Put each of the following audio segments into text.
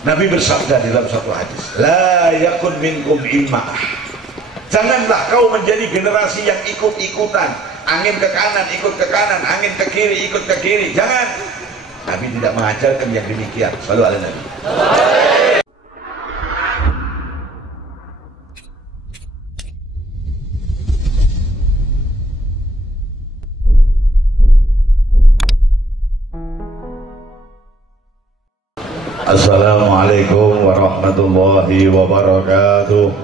Nabi bersabda dalam satu hadis, la yakun minkum immah. Janganlah kau menjadi generasi yang ikut-ikutan, angin ke kanan ikut ke kanan, angin ke kiri ikut ke kiri. Jangan. Nabi tidak mengajarkan yang demikian. Shallu ala Nabi. Assalamualaikum warahmatullahi wabarakatuh.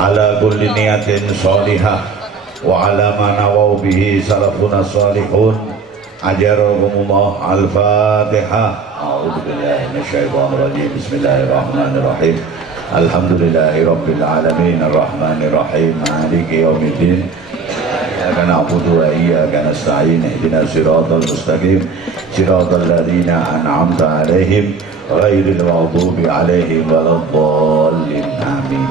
Ala kulli niyatin sholihah wa ala ma nawaw bihi salafuna salihun ajarakumullah. Al-Fatihah. A'udzu billahi minasyaitonir rajim. Bismillahirrahmanirrahim. Alhamdulillahi rabbil alamin arrahmanir rahim maliki yaumiddin. Iyyaka na'budu wa iyyaka nasta'in ihdinas siratal mustaqim siratal ladzina an'amta 'alaihim ghairil maghdubi 'alaihim waladdallin. Amin.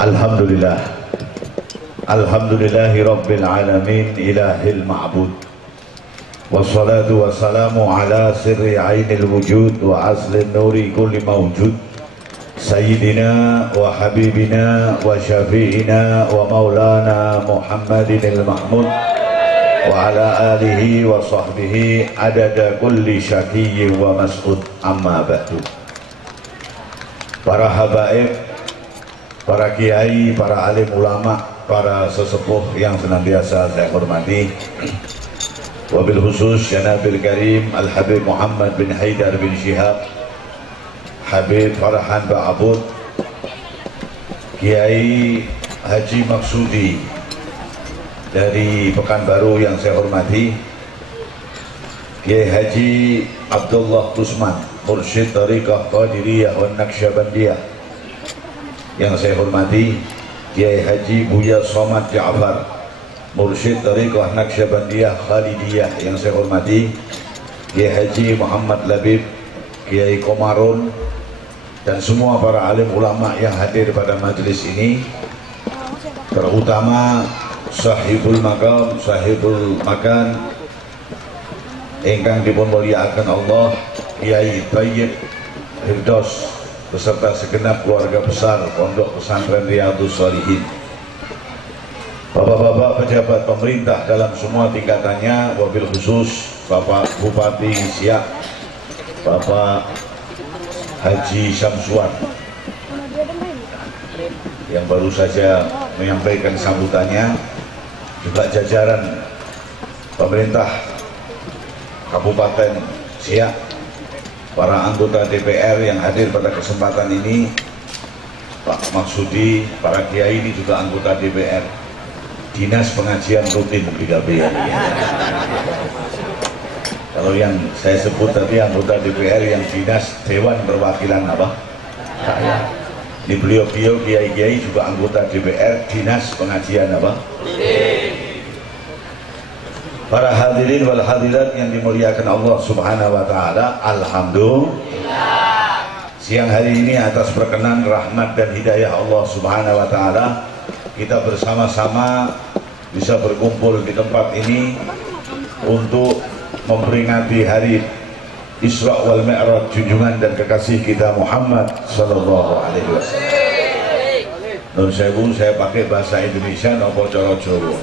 Alhamdulillah. Alhamdulillahi rabbil alamin ilahil ma'bud. Wassalatu wassalamu ala sirri 'ainil wujud wa aslin nuri kulli mawjud. Sayyidina wa habibina wa syafi'ina wa maulana Muhammadin al-Mahmud wa ala alihi wa sahbihi adada kulli syakiyyin wa mas'ud. Amma ba'du. Para habaib, para kiai, para alim ulama, para sesepuh yang senantiasa saya hormati, wabil khusus Janabil Karim Al-Habib Muhammad bin Haidar bin Syihab, Habib Farhan Ba'abud, Kiai Haji Maksudi dari Pekanbaru yang saya hormati, Kiai Haji Abdullah Kusman, Mursyid Tariqah Qadiriyah wa Naqsyabandiyah yang saya hormati, Kiai Haji Buya Somad Ja'far, Mursyid Tariqah Naqsyabandiyah Khalidiyah yang saya hormati, Kiai Haji Muhammad Labib, Kiai Komarun, dan semua para alim ulama yang hadir pada majelis ini, terutama sahibul maqam, sahibul makan ingkang dipun mulyakaken Allah, Kiai Thayyib Firdaus beserta segenap keluarga besar Pondok Pesantren Riyadhus Shalihin, bapak-bapak pejabat pemerintah dalam semua tingkatannya, wabil khusus Bapak Bupati Siak, Bapak Haji Syamsuan yang baru saja menyampaikan sambutannya, juga jajaran pemerintah Kabupaten Siak, para anggota DPR yang hadir pada kesempatan ini, Pak Maksudi, para kiai ini juga anggota DPR, Dinas Pengajian Rutin BKB. Kalau yang saya sebut tadi anggota DPR yang dinas Dewan Perwakilan apa? Saya. Ini beliau-beliau kiai-kiai juga anggota DPR Dinas Pengajian apa? Para hadirin wal hadirat yang dimuliakan Allah Subhanahu wa taala, alhamdulillah. Siang hari ini atas perkenan rahmat dan hidayah Allah Subhanahu wa taala, kita bersama-sama bisa berkumpul di tempat ini untuk memperingati hari Isra wal Mi'raj junjungan dan kekasih kita Muhammad sallallahu alaihi wasallam. Nun sewu, saya pakai bahasa Indonesia nopo cara Jawa.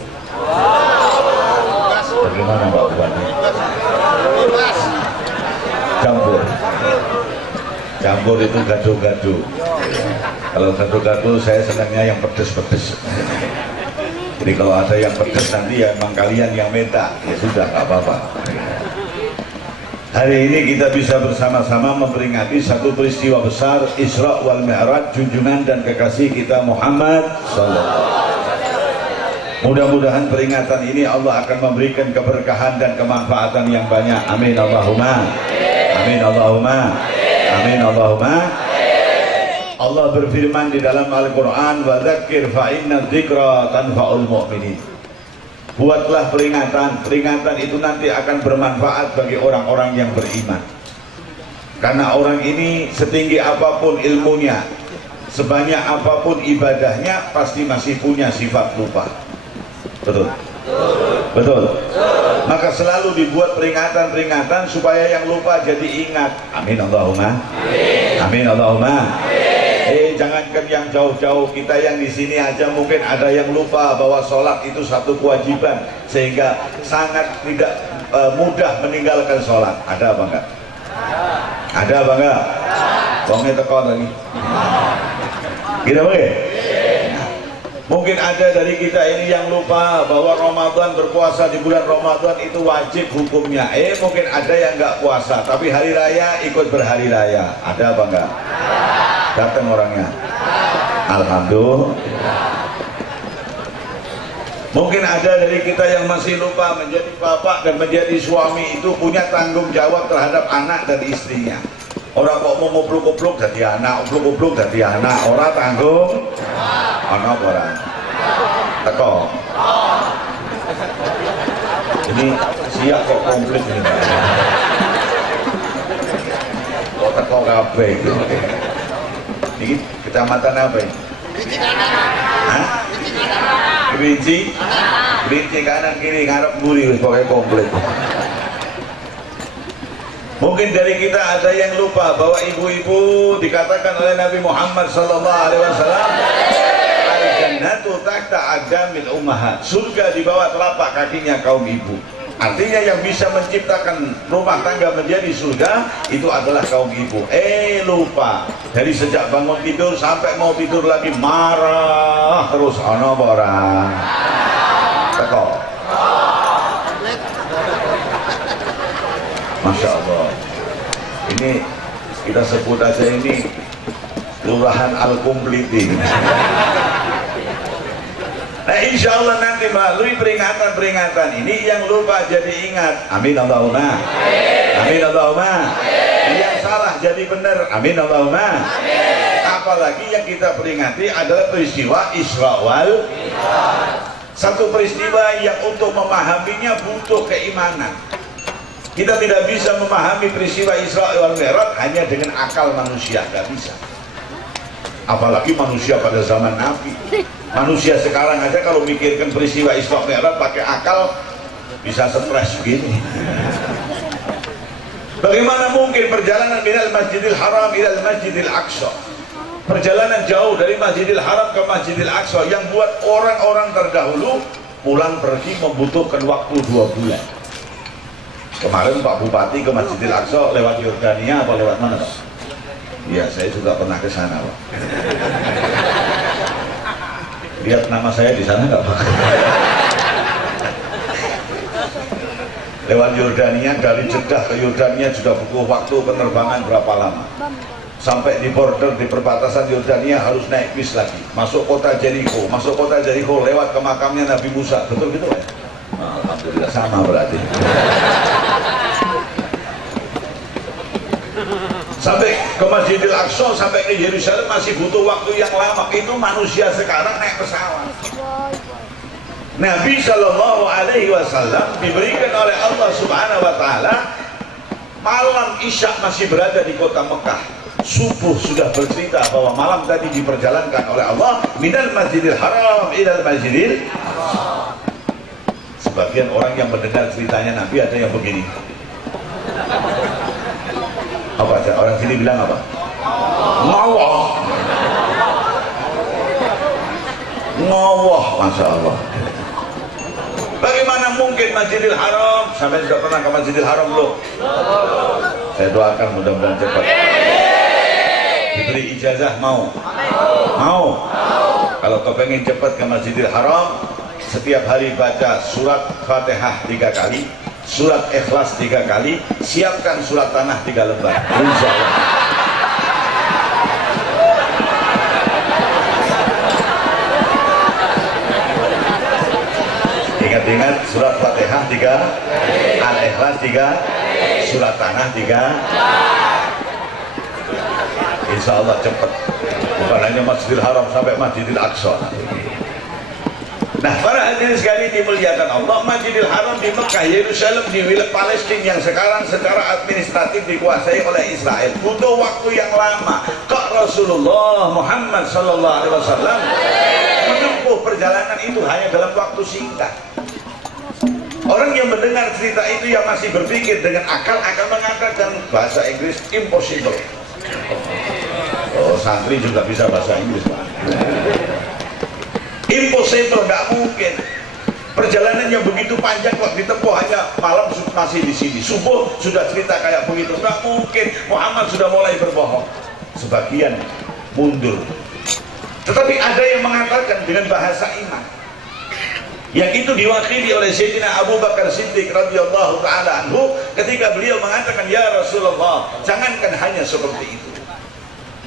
Bagaimana Pak Bupati? Campur. Campur itu gado-gado. Kalau gado-gado saya senangnya yang pedes-pedes. Jadi kalau ada yang pedes nanti ya emang kalian yang minta, ya sudah nggak apa-apa. Hari ini kita bisa bersama-sama memperingati satu peristiwa besar, Isra wal Mi'raj, junjungan dan kekasih kita Muhammad sallallahu alaihi wasallam. Mudah-mudahan peringatan ini Allah akan memberikan keberkahan dan kemanfaatan yang banyak. Amin Allahumma. Amin Allahumma. Amin Allahumma. Allah berfirman di dalam Al-Quran, wa dzakir fa inna dzikra tanfa'ul mu'minin. Buatlah peringatan, peringatan itu nanti akan bermanfaat bagi orang-orang yang beriman. Karena orang ini setinggi apapun ilmunya, sebanyak apapun ibadahnya, pasti masih punya sifat lupa. Betul? Betul? Maka selalu dibuat peringatan-peringatan supaya yang lupa jadi ingat. Amin Allahumma. Amin Allahumma. Jangankan yang jauh-jauh, kita yang di sini aja mungkin ada yang lupa bahwa sholat itu satu kewajiban, sehingga sangat tidak mudah meninggalkan sholat. Ada apa enggak? Ada apa enggak? Wongnya teko lagi. Gitu boleh? Mungkin ada dari kita ini yang lupa bahwa Ramadan, berpuasa di bulan Ramadan itu wajib hukumnya. Mungkin ada yang nggak puasa, tapi hari raya ikut berhari raya. Ada apa enggak? Datang orangnya. Alhamdulillah. Mungkin ada dari kita yang masih lupa menjadi bapak dan menjadi suami itu punya tanggung jawab terhadap anak dan istrinya. Orang kok mau ngobrol-ngobrol jadi anak, ngobrol-ngobrol jadi anak. Orang tanggung anak orang. Teko. Ini siap kok komplit ini. Kok teko kabeh gitu. Ini kecamatan apa ini? Hah? Kerinci? Kerinci kanan kiri ngarep mburi pokoknya komplit. Mungkin dari kita ada yang lupa bahwa ibu-ibu dikatakan oleh Nabi Muhammad SAW, al-jannatu tahta aqdamil ummahat, surga di bawah telapak kakinya kaum ibu. Artinya yang bisa menciptakan rumah tangga menjadi surga itu adalah kaum ibu. Lupa. Dari sejak bangun tidur sampai mau tidur lagi marah terus. Ono orang. Teko. Masya Allah. Ini kita sebut aja ini kelurahan Al-Kumpliti. Nah insya Allah nanti melalui peringatan-peringatan ini yang lupa jadi ingat. Amin Allahumma. Amin Allahumma. Yang salah jadi benar. Amin Allahumma. Apalagi yang kita peringati adalah peristiwa Isra wal Mi'raj. Satu peristiwa yang untuk memahaminya butuh keimanan. Kita tidak bisa memahami peristiwa Isra wal Mi'raj hanya dengan akal manusia, nggak bisa. Apalagi manusia pada zaman Nabi. Manusia sekarang aja kalau mikirkan peristiwa Isra Mi'raj pakai akal bisa stres begini. Bagaimana mungkin perjalanan minal Masjidil Haram ilal Masjidil Aqsa, perjalanan jauh dari Masjidil Haram ke Masjidil Aqsa yang buat orang-orang terdahulu pulang pergi membutuhkan waktu 2 bulan. Kemarin Pak Bupati ke Masjidil Aqsa lewat Yordania apa lewat mana? Iya, saya juga pernah ke sana, Pak. Lihat nama saya di sana nggak, Pak? Lewat Yordania, dari Jeddah ke Yordania sudah butuh waktu penerbangan berapa lama? Sampai di border, di perbatasan Yordania harus naik bis lagi. Masuk kota Jericho, lewat ke makamnya Nabi Musa. Betul gitu, Pak? Alhamdulillah sama berarti. Sampai ke Masjidil Aqsa, sampai ke Yerusalem masih butuh waktu yang lama. Itu manusia sekarang naik pesawat. Nabi Shallallahu Alaihi Wasallam diberikan oleh Allah Subhanahu Wa Taala malam Isya masih berada di kota Mekah. Subuh sudah bercerita bahwa malam tadi diperjalankan oleh Allah minal Masjidil Haram ilal Masjidil Aqsa. Sebagian orang yang mendengar ceritanya Nabi ada yang begini. Apa aja? Orang sini bilang apa? Ngawah. Ngawah, Masya Allah. Bagaimana mungkin Masjidil Haram? Sampai sudah pernah ke Masjidil Haram belum? Saya doakan mudah-mudahan cepat. Diberi ijazah mau? Mau? Kalau kau pengen cepat ke Masjidil Haram, setiap hari baca surat Fatihah 3 kali, surat Ikhlas 3 kali, siapkan surat tanah 3 lembar. Insya Allah. Ingat-ingat surat Fatihah 3, Al-Ikhlas 3, surat tanah 3. Insya Allah cepat. Bukan hanya Masjidil Haram sampai Masjidil Aqsa. Nah, para hadirin sekalian dimuliakan Allah, Masjidil Haram di Mekah, Yerusalem di wilayah Palestina yang sekarang secara administratif dikuasai oleh Israel butuh waktu yang lama. Kok Rasulullah Muhammad SAW menempuh perjalanan itu hanya dalam waktu singkat? Orang yang mendengar cerita itu yang masih berpikir dengan akal akan mengatakan bahasa Inggris impossible. Oh, santri juga bisa bahasa Inggris, Pak. Impossible, nggak mungkin. Perjalanan yang begitu panjang kok ditempuh hanya malam masih di sini, subuh sudah cerita kayak begitu, nggak mungkin. Muhammad sudah mulai berbohong. Sebagian mundur. Tetapi ada yang mengatakan dengan bahasa iman, yang itu diwakili oleh Sayyidina Abu Bakar Siddiq radhiyallahu ta'ala anhu ketika beliau mengatakan, ya Rasulullah, jangankan hanya seperti itu,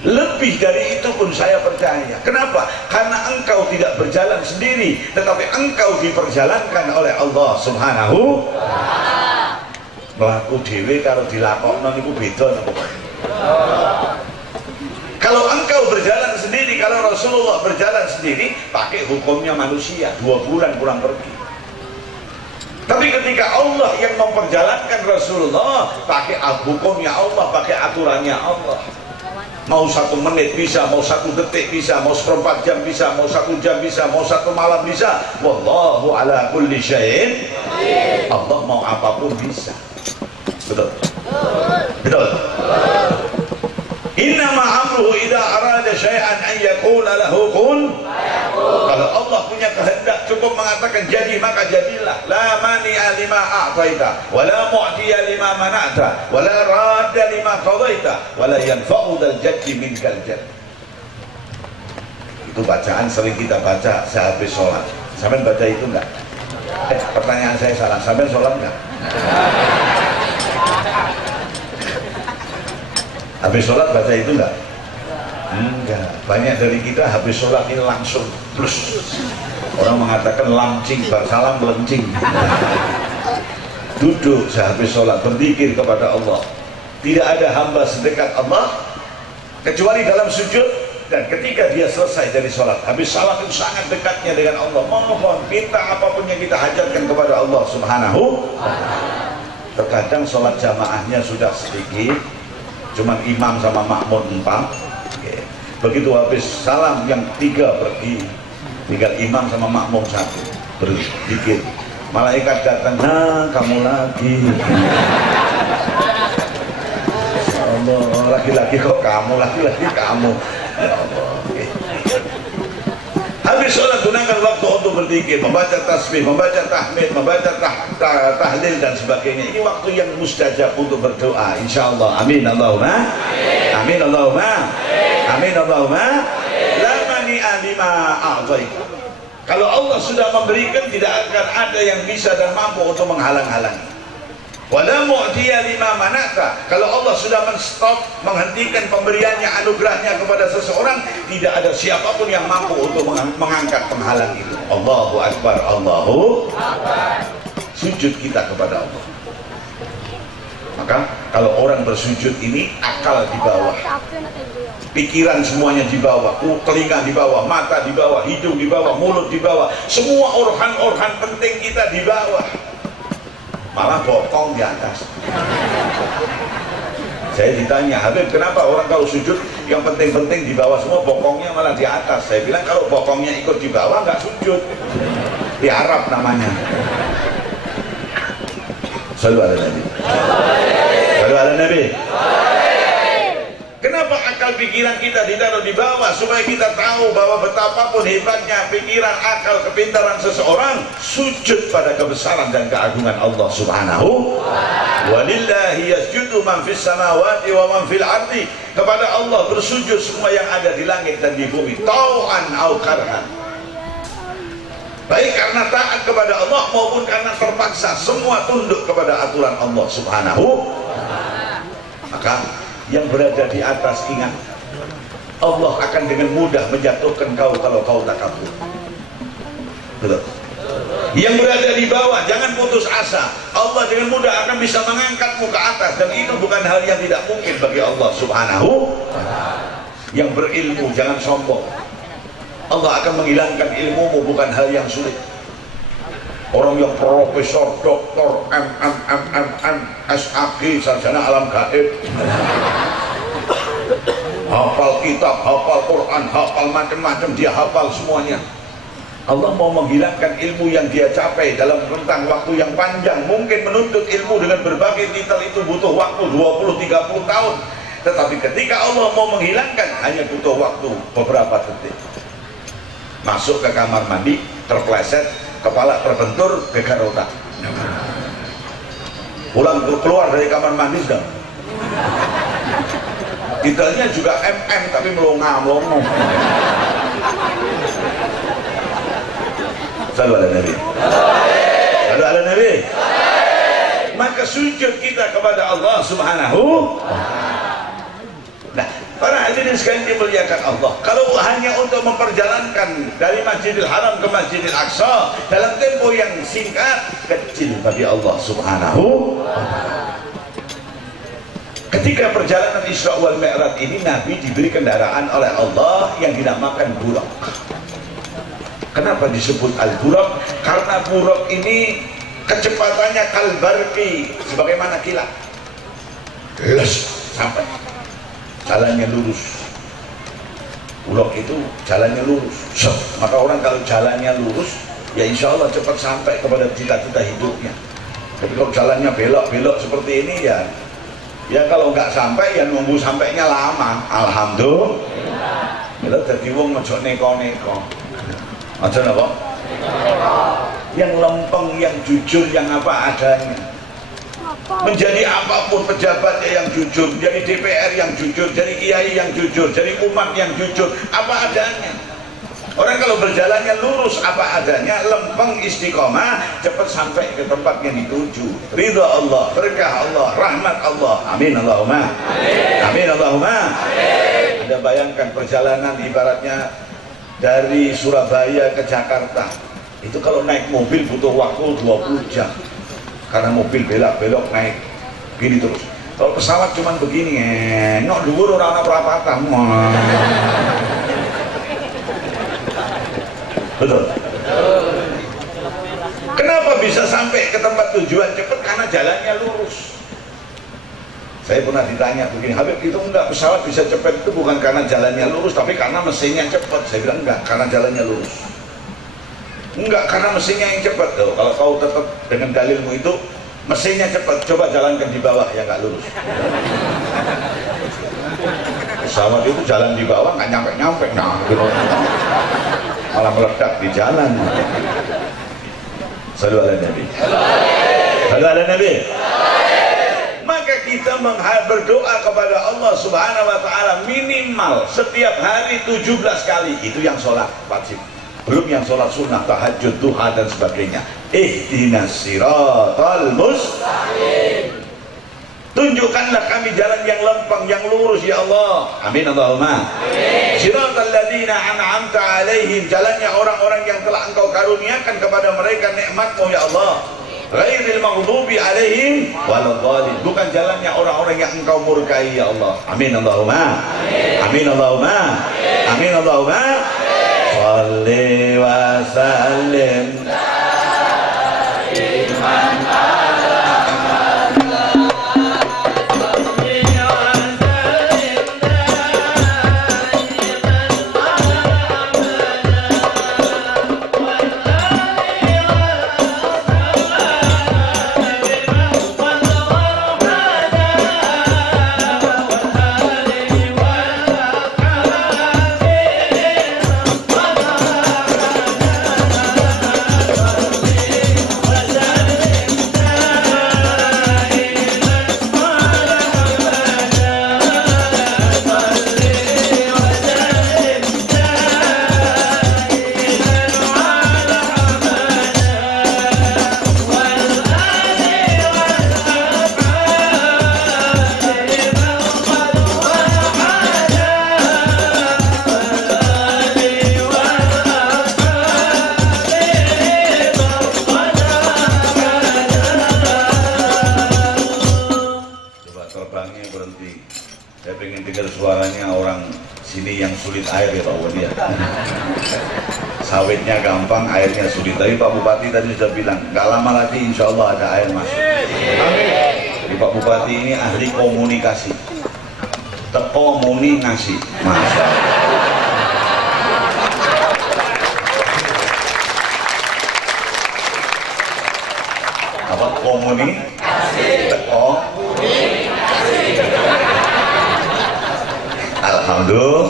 lebih dari itu pun saya percaya. Kenapa? Karena engkau tidak berjalan sendiri, tetapi engkau diperjalankan oleh Allah subhanahu. Melaku dewe kalau dilakokno niku beda napa? Kalau engkau berjalan sendiri, kalau Rasulullah berjalan sendiri, pakai hukumnya manusia, 2 bulan kurang pergi. Tapi ketika Allah yang memperjalankan Rasulullah, pakai hukumnya Allah, pakai aturannya Allah. Mau 1 menit bisa, mau 1 detik bisa, mau 1/4 jam bisa, mau 1 jam bisa, mau 1 malam bisa. Wallahu ala kulli syai'in. Allah mau apapun bisa. Betul? Betul? Innama amruhu idza arada syai'an an yaqula lahu kun. Kalau Allah punya kehendak cukup mengatakan jadi maka jadilah. La mani'a lima a'taita wa la mu'tiya lima mana'ta wa la radda lima qadaita wa la yanfa'u dzal jaddi minkal jadd. Itu bacaan sering kita baca sehabis sholat. Sampai baca itu enggak? Pertanyaan saya salah. Sampai sholat enggak? Habis sholat baca itu enggak? Enggak. Banyak dari kita habis sholat ini langsung plus. Orang mengatakan lancing, salam lencing. Duduk sehabis sholat berzikir kepada Allah. Tidak ada hamba sedekat Allah kecuali dalam sujud, dan ketika dia selesai dari sholat, habis sholat itu sangat dekatnya dengan Allah. Mohon minta apapun yang kita hajatkan kepada Allah subhanahu. Terkadang sholat jamaahnya sudah sedikit, cuman imam sama makmum 4. Begitu habis salam yang 3 pergi, tinggal imam sama makmum 1 berzikir. Malaikat datang, nah kamu lagi. Ya Allah, laki-laki kok kamu, laki-laki kamu. Ya Allah. Habis sholat gunakan waktu untuk berzikir, membaca tasbih, membaca tahmid, membaca tahlil dan sebagainya. Ini waktu yang mustajab untuk berdoa, insyaallah. Amin Allahumma. Amin Allahumma. Amin Allahumma. La mani'a lima a'taita. Kalau Allah sudah memberikan, tidak akan ada yang bisa dan mampu untuk menghalang-halangi. Wala mu'tiya lima mana'ta. Kalau Allah sudah menstop, menghentikan pemberiannya, anugerahnya kepada seseorang, tidak ada siapapun yang mampu untuk mengangkat penghalang itu. Allahu Akbar, Allahu Akbar. Sujud kita kepada Allah. Maka kalau orang bersujud ini, akal di bawah, pikiran semuanya di bawah, telinga di bawah, mata di bawah, hidung di bawah, mulut di bawah, semua organ-organ penting kita di bawah. Malah bokong di atas. Saya ditanya, Habib, kenapa orang kalau sujud yang penting-penting di bawah semua, bokongnya malah di atas? Saya bilang kalau bokongnya ikut di bawah nggak sujud. Di Arab namanya. Shallu ala Nabi. Shallu ala Nabi. Kenapa akal pikiran kita ditaruh di bawah? Supaya kita tahu bahwa betapapun hebatnya pikiran, akal, kepintaran seseorang, sujud pada kebesaran dan keagungan Allah subhanahu. Walillahi yasjudu man fis samawati wa man fil ardi. Kepada Allah bersujud semua yang ada di langit dan di bumi, tau'an au karhan. Baik karena taat kepada Allah maupun karena terpaksa, semua tunduk kepada aturan Allah subhanahu. Maka yang berada di atas, ingat, Allah akan dengan mudah menjatuhkan kau kalau kau takabur. Betul. Yang berada di bawah, jangan putus asa. Allah dengan mudah akan bisa mengangkatmu ke atas, dan itu bukan hal yang tidak mungkin bagi Allah subhanahu. Yang berilmu, jangan sombong. Allah akan menghilangkan ilmumu, bukan hal yang sulit. Orang yang profesor, doktor, SAG, sarjana alam gaib, hafal kitab, hafal Quran, hafal macam-macam, dia hafal semuanya. Allah mau menghilangkan ilmu yang dia capai dalam rentang waktu yang panjang. Mungkin menuntut ilmu dengan berbagai titel itu butuh waktu 20-30 tahun. Tetapi ketika Allah mau menghilangkan, hanya butuh waktu beberapa detik. Masuk ke kamar mandi, terpleset, kepala terbentur, gegar otak. Keluar dari kamar mandi sudah. Titelnya juga MM tapi melongo. Salam ala Nabi. Salam ala Nabi. Maka sujud kita kepada Allah Subhanahu. Nah, para hadirin sekalian dimuliakan Allah, kalau hanya untuk memperjalankan dari Masjidil Haram ke Masjidil Aqsa dalam tempo yang singkat, kecil bagi Allah Subhanahu. Ketika perjalanan Isra wal Mi'raj ini, Nabi diberi kendaraan oleh Allah yang dinamakan Buraq. Kenapa disebut Al-Buraq? Karena Buraq ini kecepatannya kalbarki, sebagaimana kilat. Sampai jalannya lurus. Buraq itu jalannya lurus. Maka orang kalau jalannya lurus, ya insya Allah cepat sampai kepada cita-cita hidupnya. Tapi kalau jalannya belok-belok seperti ini, ya kalau nggak sampai, ya nunggu sampainya lama. Alhamdulillah. Kalau jadi wong ojo neko-neko. Ojo apa? Yang lempeng, yang jujur, yang apa adanya. Menjadi apapun pejabatnya yang jujur, jadi DPR yang jujur, jadi kiai yang jujur, jadi umat yang jujur, apa adanya. Orang kalau berjalannya lurus apa adanya, lempeng, istiqomah, cepat sampai ke tempat yang dituju. Ridha Allah, berkah Allah, rahmat Allah. Amin Allahumma. Amin Allahumma. Anda bayangkan perjalanan ibaratnya dari Surabaya ke Jakarta. Itu kalau naik mobil butuh waktu 20 jam. Karena mobil belok-belok naik gini terus. Kalau pesawat cuman begini, nok dhuwur ora ana perapatan. Betul. Kenapa bisa sampai ke tempat tujuan cepat? Karena jalannya lurus. Saya pernah ditanya begini, Habib, itu enggak, pesawat bisa cepat itu bukan karena jalannya lurus, tapi karena mesinnya cepat. Saya bilang enggak, karena jalannya lurus. Enggak, karena mesinnya yang cepat. Tuh, kalau kau tetap dengan dalilmu itu mesinnya cepat, coba jalankan di bawah ya enggak lurus. Pesawat itu jalan di bawah nggak nyampe-nyampe, nah gitu. Malah meledak di jalan. Sallu ala Nabi. Sallu ala Nabi. Maka kita berdoa kepada Allah Subhanahu wa taala minimal setiap hari 17 kali. Itu yang sholat wajib. Belum yang sholat sunnah, tahajud, duha dan sebagainya. Ihdinas siratal mustaqim. Tunjukkanlah kami jalan yang lempeng, yang lurus ya Allah. Amin Allahumma. Siratal ladzina an'amta alaihim, jalannya orang-orang yang telah Engkau karuniakan kepada mereka nikmat-Mu ya Allah. Ghairil maghdubi alaihim waladhdallin, bukan jalannya orang-orang yang Engkau murkai ya Allah. Amin Allahumma. Amin Allahumma. Amin Allahumma. Shalli wa sallim daiman sawitnya gampang, airnya sulit. Tapi Pak Bupati tadi sudah bilang, nggak lama lagi insya Allah ada air masuk. Jadi Pak Bupati ini ahli komunikasi, tekoni ngasih, masya. komunikasi teko alhamdulillah.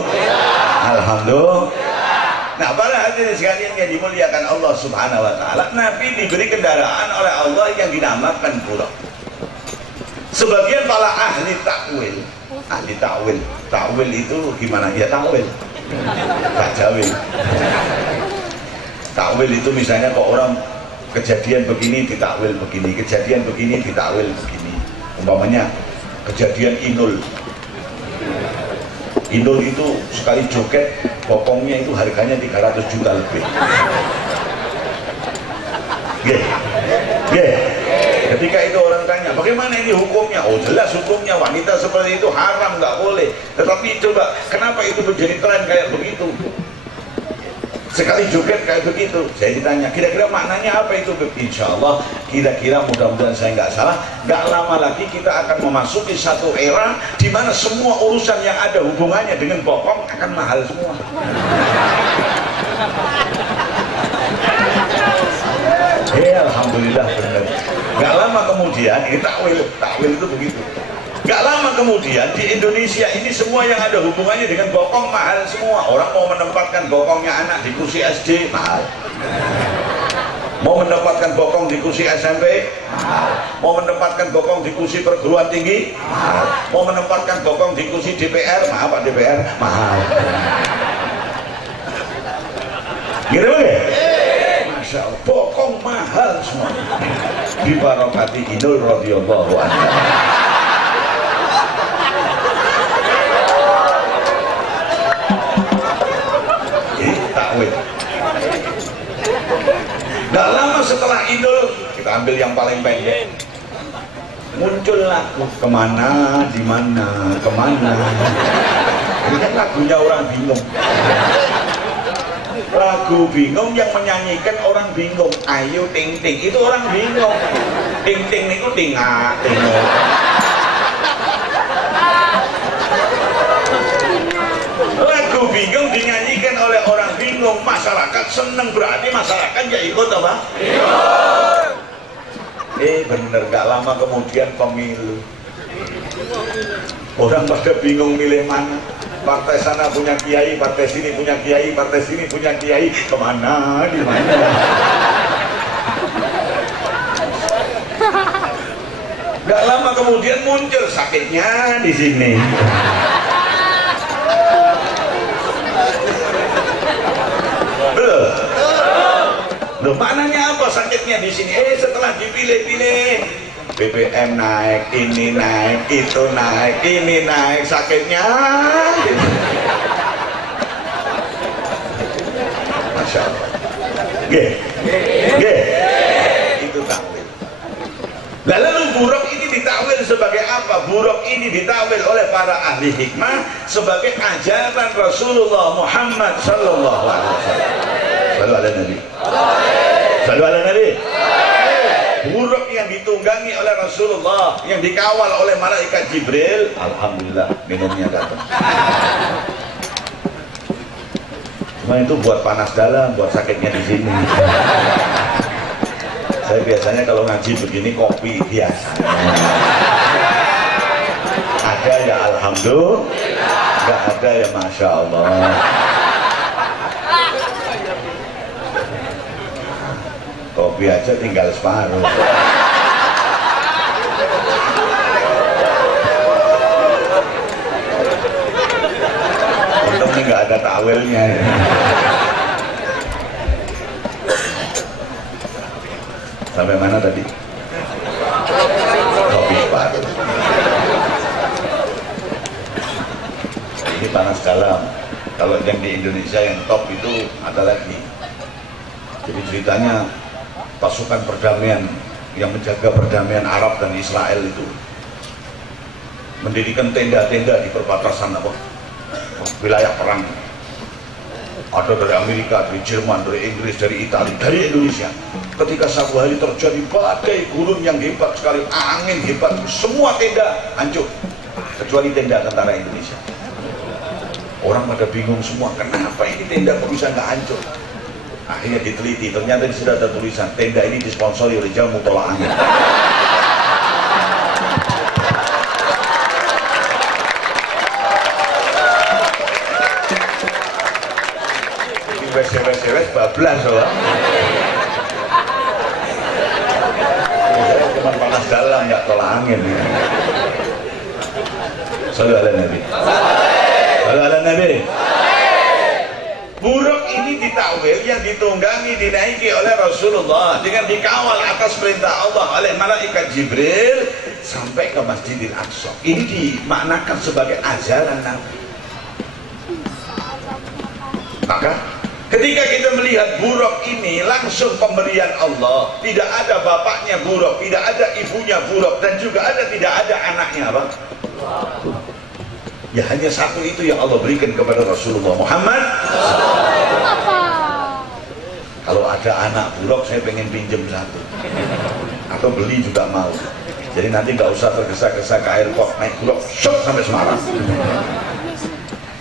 Nah, para hadirin sekalian yang dimuliakan Allah Subhanahu wa taala, Nabi diberi kendaraan oleh Allah yang dinamakan buraq. Sebagian para ahli takwil itu gimana ya, takwil tak jawil. Takwil itu misalnya kok orang kejadian begini ditakwil begini, kejadian begini ditakwil begini. Umpamanya kejadian Inul itu sekali joget bokongnya itu harganya 300 juta lebih. Ketika itu orang tanya, bagaimana ini hukumnya? Oh, jelas hukumnya, wanita seperti itu haram, nggak boleh. Tetapi coba, kenapa itu menjadi tren kayak begitu? Sekali joget kayak begitu. Saya ditanya, kira-kira maknanya apa itu? Insya Allah, kira-kira mudah-mudahan saya nggak salah, nggak lama lagi kita akan memasuki satu era di mana semua urusan yang ada hubungannya dengan bokong akan mahal semua. Alhamdulillah benar. Gak lama kemudian, ini takwil itu begitu. Gak lama kemudian di Indonesia ini semua yang ada hubungannya dengan bokong mahal semua. Orang mau menempatkan bokongnya anak di kursi SD mahal. Mau mendapatkan bokong di kursi SMP mahal. Mau mendapatkan bokong di kursi perguruan tinggi mahal. Mau menempatkan bokong di kursi DPR, maaf Pak DPR, mahal. Gitu ya? Masya Allah, bokong mahal semua. Di barokati Inul radhiyallahu anhu. Takwil. Gak lama setelah Inul, kita ambil yang paling pendek, muncul lagu kemana, di mana, kemana. Ini kan lagunya orang bingung. Lagu bingung yang menyanyikan orang bingung. Ayo ting ting, itu orang bingung. Ting ting itu tingak tinggal. Lagu bingung dinyanyikan oleh orang bingung, masyarakat seneng, berarti masyarakat ya ikut apa? Bener, gak lama kemudian pemilu. Orang pada bingung milih mana. Partai sana punya kiai, partai sini punya kiai, partai sini punya kiai, kemana, di mana? Gak lama kemudian muncul sakitnya di sini. Loh, maknanya apa sakitnya di sini? Setelah dipilih-pilih, BBM naik, ini naik, itu naik, ini naik, sakitnya. Masya Allah. Itu takwil. Lalu buraq ini ditakwil sebagai apa? Buraq ini ditakwil oleh para ahli hikmah sebagai ajaran Rasulullah Muhammad sallallahu alaihi wasallam. Salu ala Nabi. Salu ala Nabi. Buraq yang ditunggangi oleh Rasulullah, yang dikawal oleh malaikat Jibril, alhamdulillah minumnya datang. Cuma itu buat panas dalam, buat sakitnya di sini. Saya biasanya kalau ngaji begini kopi biasa. Ada ya alhamdulillah, nggak ada ya masya Allah. Kopi aja tinggal separuh. Untung ini nggak ada tawelnya ya. Sampai mana tadi? Kopi separuh. Ini panas dalam. Kalau yang di Indonesia yang top itu ada lagi. Jadi ceritanya pasukan perdamaian yang menjaga perdamaian Arab dan Israel itu mendirikan tenda-tenda di perbatasan wilayah perang. Ada dari Amerika, dari Jerman, dari Inggris, dari Italia, dari Indonesia. Ketika satu hari terjadi badai gurun yang hebat sekali, angin hebat, semua tenda hancur kecuali tenda tentara Indonesia. Orang pada bingung semua, kenapa ini tenda kok bisa nggak hancur? Akhirnya diteliti, ternyata sudah ada tulisan tenda ini disponsori oleh jamu tolak angin. bablas loh. Saya cuma panas dalam, nggak tolak angin. Sallu ala Nabi. Sallu ala Nabi. Buruk ini ditakwil yang ditunggangi, dinaiki oleh Rasulullah dengan dikawal atas perintah Allah oleh malaikat Jibril sampai ke Masjidil Aqsa. Ini dimaknakan sebagai ajaran Nabi. Maka ketika kita melihat buruk ini langsung pemberian Allah, tidak ada bapaknya buruk, tidak ada ibunya buruk, dan juga tidak ada anaknya apa? Ya hanya satu itu yang Allah berikan kepada Rasulullah Muhammad. Kalau ada anak bulog saya pengen pinjem satu atau beli juga mau, jadi nanti nggak usah tergesa-gesa ke airport naik bulog sampai Semarang.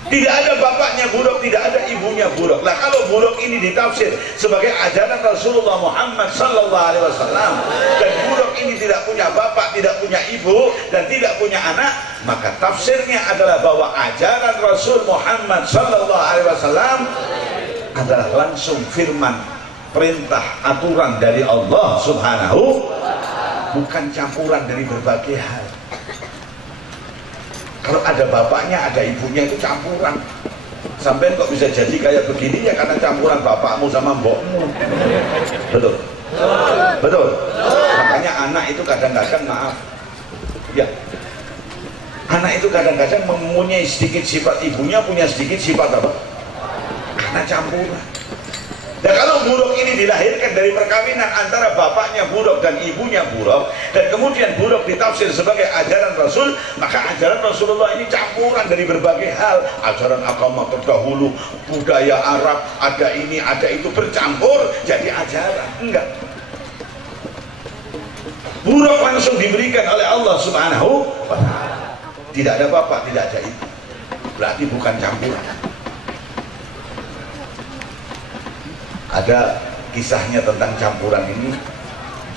Tidak ada bapaknya buruk, tidak ada ibunya buruk. Nah kalau buruk ini ditafsir sebagai ajaran Rasulullah Muhammad sallallahu alaihi wasallam, dan buruk ini tidak punya bapak, tidak punya ibu, dan tidak punya anak, maka tafsirnya adalah bahwa ajaran Rasul Muhammad sallallahu alaihi wasallam adalah langsung firman, perintah, aturan dari Allah Subhanahu, bukan campuran dari berbagai hal. Kalau ada bapaknya, ada ibunya itu campuran. Sampai kok bisa jadi kayak begini ya karena campuran bapakmu sama mbokmu. Betul? Betul? Makanya anak itu kadang-kadang, maaf ya, anak itu kadang-kadang mempunyai sedikit sifat ibunya, punya sedikit sifat apa? Karena campuran. Dan kalau buruk ini dilahirkan dari perkawinan antara bapaknya buruk dan ibunya buruk, dan kemudian buruk ditafsir sebagai ajaran Rasul, maka ajaran Rasulullah ini campuran dari berbagai hal. Ajaran agama terdahulu, budaya Arab, ada ini, ada itu, bercampur jadi ajaran. Enggak. Buruk langsung diberikan oleh Allah Subhanahu wa ta'ala. Tidak ada bapak, tidak ada ibu. Berarti bukan campuran. Ada kisahnya tentang campuran ini.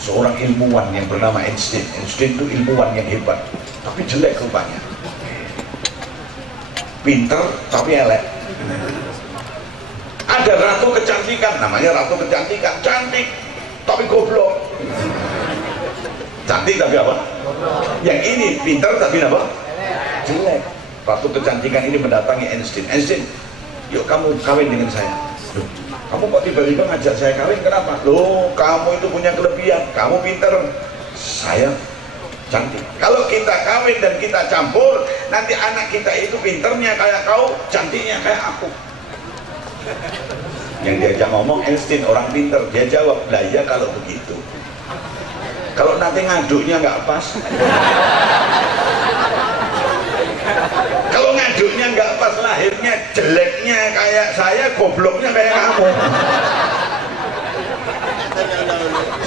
Seorang ilmuwan yang bernama Einstein. Einstein itu ilmuwan yang hebat, tapi jelek rupanya. Pinter tapi elek. Ada ratu kecantikan, namanya ratu kecantikan, cantik tapi goblok. Cantik tapi apa? Yang ini pinter tapi apa? Jelek. Ratu kecantikan ini mendatangi Einstein. Einstein, yuk kamu kawin dengan saya. Loh, kamu kok tiba-tiba ngajak saya kawin, kenapa? Loh, kamu itu punya kelebihan, kamu pinter, saya cantik. Kalau kita kawin dan kita campur, nanti anak kita itu pinternya kayak kau, cantiknya kayak aku. Yang diajak ngomong Einstein, orang pinter. Dia jawab, lah iya kalau begitu. Kalau nanti ngaduknya nggak pas, kalau ngaduknya nggak pas, lahirnya jeleknya kayak saya, gobloknya kayak kamu.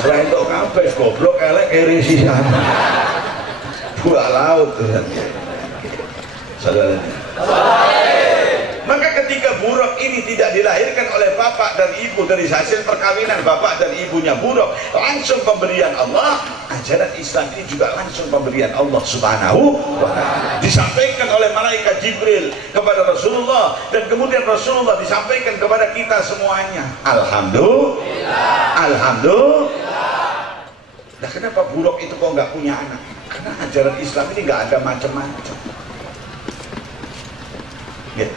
Selain itu kabeh goblok, elek, kiri sisan. Dua laut. Saudara. Maka ketika buruk ini tidak dilahirkan oleh bapak dan ibu dari hasil perkawinan bapak dan ibunya buruk, langsung pemberian Allah. Ajaran Islam ini juga langsung pemberian Allah Subhanahu wa ta'ala, disampaikan oleh malaikat Jibril kepada Rasulullah, dan kemudian Rasulullah disampaikan kepada kita semuanya. Alhamdulillah. Alhamdulillah. Nah kenapa buruk itu kok nggak punya anak? Karena ajaran Islam ini nggak ada macam-macam. Ya.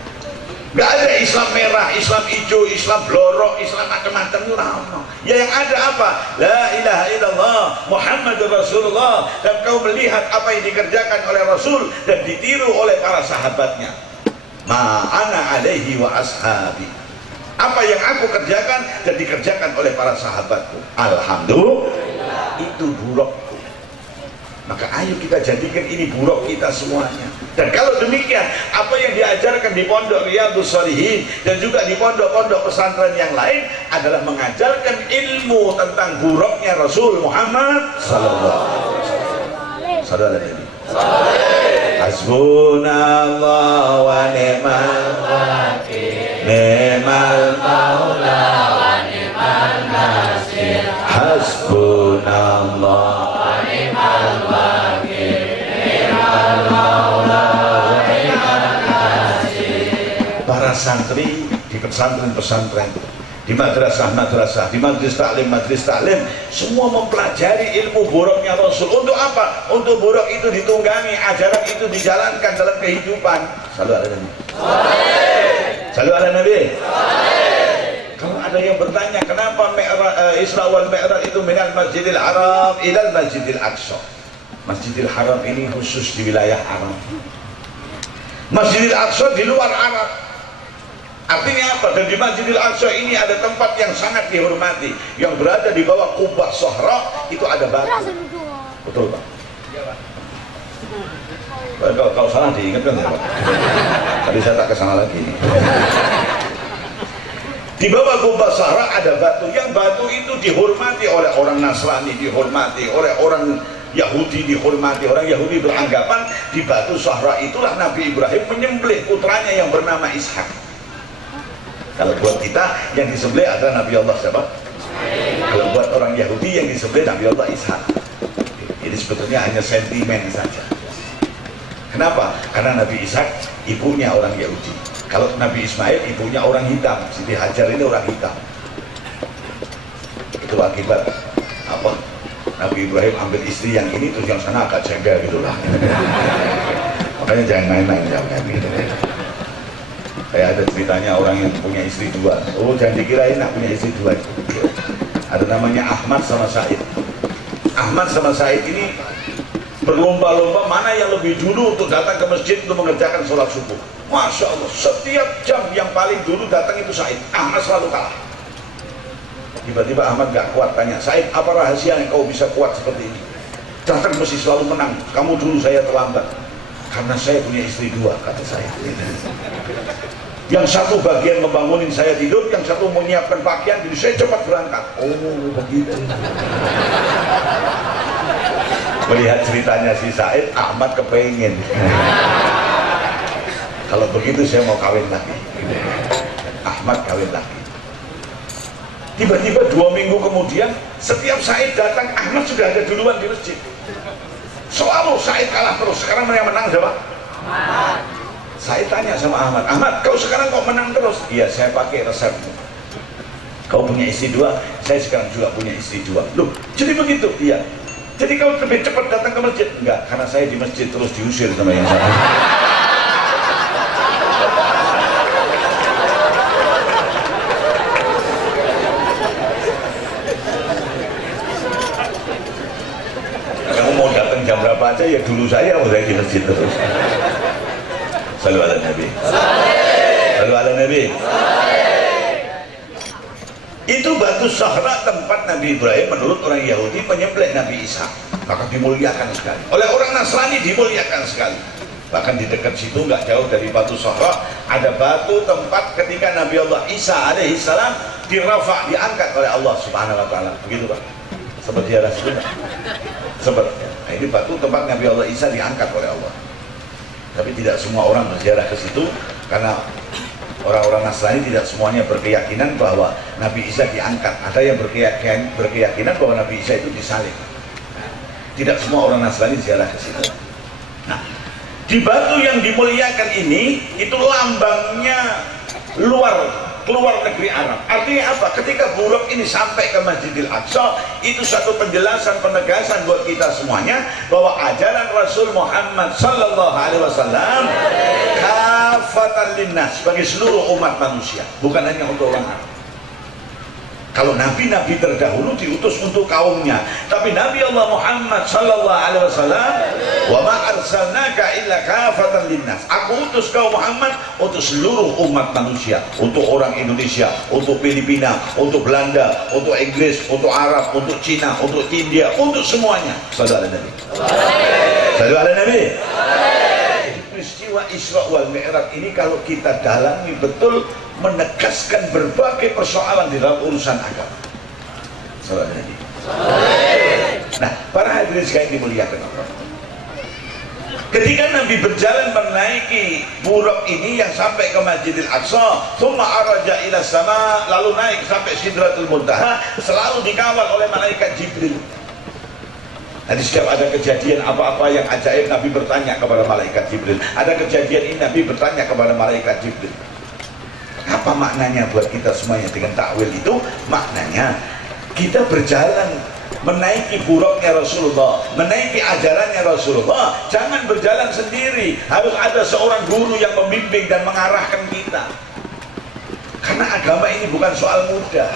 Gak ada Islam merah, Islam hijau, Islam blorok, Islam macam-macam lama. Ya yang ada apa? La ilaha illallah Muhammadur Rasulullah. Dan kau melihat apa yang dikerjakan oleh Rasul dan ditiru oleh para sahabatnya. Ma ana alaihi wa ashabi. Apa yang aku kerjakan dan dikerjakan oleh para sahabatku. Alhamdulillah. Itu burukku. Maka ayo kita jadikan ini buruk kita semuanya. Dan kalau demikian, apa yang diajarkan di pondok Riyadhus Shalihin dan juga di pondok-pondok pesantren yang lain adalah mengajarkan ilmu tentang buruknya Rasul Muhammad sallallahu alaihi wasallam. Hasbunallah wa ni'mal wakil, ni'mal maula wa ni'mal nasir. Hasbunallah wa ni'mal wakil, ni'mal maula wa ni'mal nasir. Para santri di pesantren-pesantren di madrasah-madrasah, di majlis taklim, semua mempelajari ilmu buruknya Rasul. Untuk apa? Untuk buruk itu ditunggangi, ajaran itu dijalankan dalam kehidupan. Salu ala Nabi. Salu ala Nabi. Kalau ada yang bertanya kenapa Isra wal Mi'raj itu minal Masjidil Haram ilal Masjidil Aqsa. Masjidil Haram ini khusus di wilayah Arab. Masjidil Aqsa di luar Arab. Artinya apa? Dan di Masjidil Aqsa ini ada tempat yang sangat dihormati, yang berada di bawah Kubah Sohra, itu ada batu. Betul Pak? Kalau salah diingatkan ya Pak. Tadi saya tak kesana lagi. Di bawah Kubah Sohra ada batu, yang batu itu dihormati oleh orang Nasrani, dihormati oleh orang Yahudi, dihormati. Orang Yahudi beranggapan di batu Sohra itulah Nabi Ibrahim menyembelih putranya yang bernama Ishak. Kalau buat kita yang disembelih adalah Nabi Allah siapa? Kalau buat orang Yahudi yang disembelih Nabi Allah Ishak. Jadi sebetulnya hanya sentimen saja. Kenapa? Karena Nabi Ishak ibunya orang Yahudi. Kalau Nabi Ismail ibunya orang hitam. Siti Hajar ini orang hitam. Itu akibat apa? Nabi Ibrahim ambil istri yang ini terus yang sana agak jengkel gitulah. Makanya jangan main-main gitu. Kayak ada ceritanya orang yang punya istri dua. Oh jangan dikirain nak punya istri dua. Ada namanya Ahmad sama Said. Ahmad sama Said ini berlomba-lomba mana yang lebih dulu untuk datang ke masjid untuk mengerjakan sholat subuh. Masya Allah, setiap jam yang paling dulu datang itu Said. Ahmad selalu kalah. Tiba-tiba Ahmad gak kuat, tanya, Said apa rahasia yang kau bisa kuat seperti ini? Datang mesti selalu menang. Kamu dulu, saya terlambat. Karena saya punya istri dua, kata saya. Yang satu bagian membangunin saya tidur, yang satu menyiapkan pakaian, jadi saya cepat berangkat. Oh begitu. Melihat ceritanya si Said, Ahmad kepengen. Kalau begitu saya mau kawin lagi. Ahmad kawin lagi. Tiba-tiba 2 minggu kemudian, setiap Said datang, Ahmad sudah ada duluan di masjid. Selalu Said kalah terus. Sekarang yang menang siapa? Ahmad. Saya tanya sama Ahmad, Ahmad kau sekarang kok menang terus? Iya saya pakai resep. Kau punya istri dua, saya sekarang juga punya istri dua. Loh jadi begitu? Iya. Jadi kau lebih cepat datang ke masjid? Enggak, karena saya di masjid terus diusir sama yang sana. Kamu mau datang jam berapa aja ya dulu saya di masjid terus. Salu ala Nabi. Salu ala Nabi. Itu batu Sohra tempat Nabi Ibrahim menurut orang Yahudi menyembelih Nabi Isa. Maka dimuliakan sekali. Oleh orang Nasrani dimuliakan sekali. Bahkan di dekat situ nggak jauh dari batu Sohra ada batu tempat ketika Nabi Allah Isa alaihissalam diangkat oleh Allah Subhanahu Wa Taala. Begitu Pak. Seperti ada sebenarnya. Seperti. Nah, ini batu tempat Nabi Allah Isa diangkat oleh Allah. Tapi tidak semua orang berziarah ke situ karena orang-orang Nasrani tidak semuanya berkeyakinan bahwa Nabi Isa diangkat. Ada yang berkeyakinan bahwa Nabi Isa itu disalib. Tidak semua orang Nasrani ziarah ke situ. Nah, di batu yang dimuliakan ini itu lambangnya keluar negeri Arab. Artinya apa? Ketika buruk ini sampai ke Masjidil Aqsa, itu satu penjelasan, penegasan buat kita semuanya bahwa ajaran Rasul Muhammad sallallahu alaihi wasallam kafatan linnas, bagi seluruh umat manusia, bukan hanya untuk orang Arab. Kalau nabi-nabi terdahulu diutus untuk kaumnya, tapi Nabi Allah Muhammad sallallahu alaihi wasallam, wa ma arsalnaka illa kafatan linnas. Aku utus kau Muhammad untuk seluruh umat manusia, untuk orang Indonesia, untuk Filipina, untuk Belanda, untuk Inggris, untuk Arab, untuk Cina, untuk India, untuk semuanya. Sallallahu alaihi Nabi. Sallallahu alaihi Nabi. Peristiwa Isra wal Mi'raj ini kalau kita dalami betul menegaskan berbagai persoalan di dalam urusan agama. Sallallahu alaihi. Nah, para hadirin sekalian dimuliakan Allah. Ketika Nabi berjalan menaiki buruk ini yang sampai ke Masjidil Aqsa, thumma araja ila sama, lalu naik sampai Sidratul Muntaha, selalu dikawal oleh malaikat Jibril. Jadi setiap ada kejadian apa-apa yang ajaib, Nabi bertanya kepada malaikat Jibril. Ada kejadian ini, Nabi bertanya kepada malaikat Jibril. Apa maknanya buat kita semuanya dengan takwil itu? Maknanya kita berjalan menaiki buruknya Rasulullah, menaiki ajarannya Rasulullah. Jangan berjalan sendiri, harus ada seorang guru yang membimbing dan mengarahkan kita. Karena agama ini bukan soal mudah.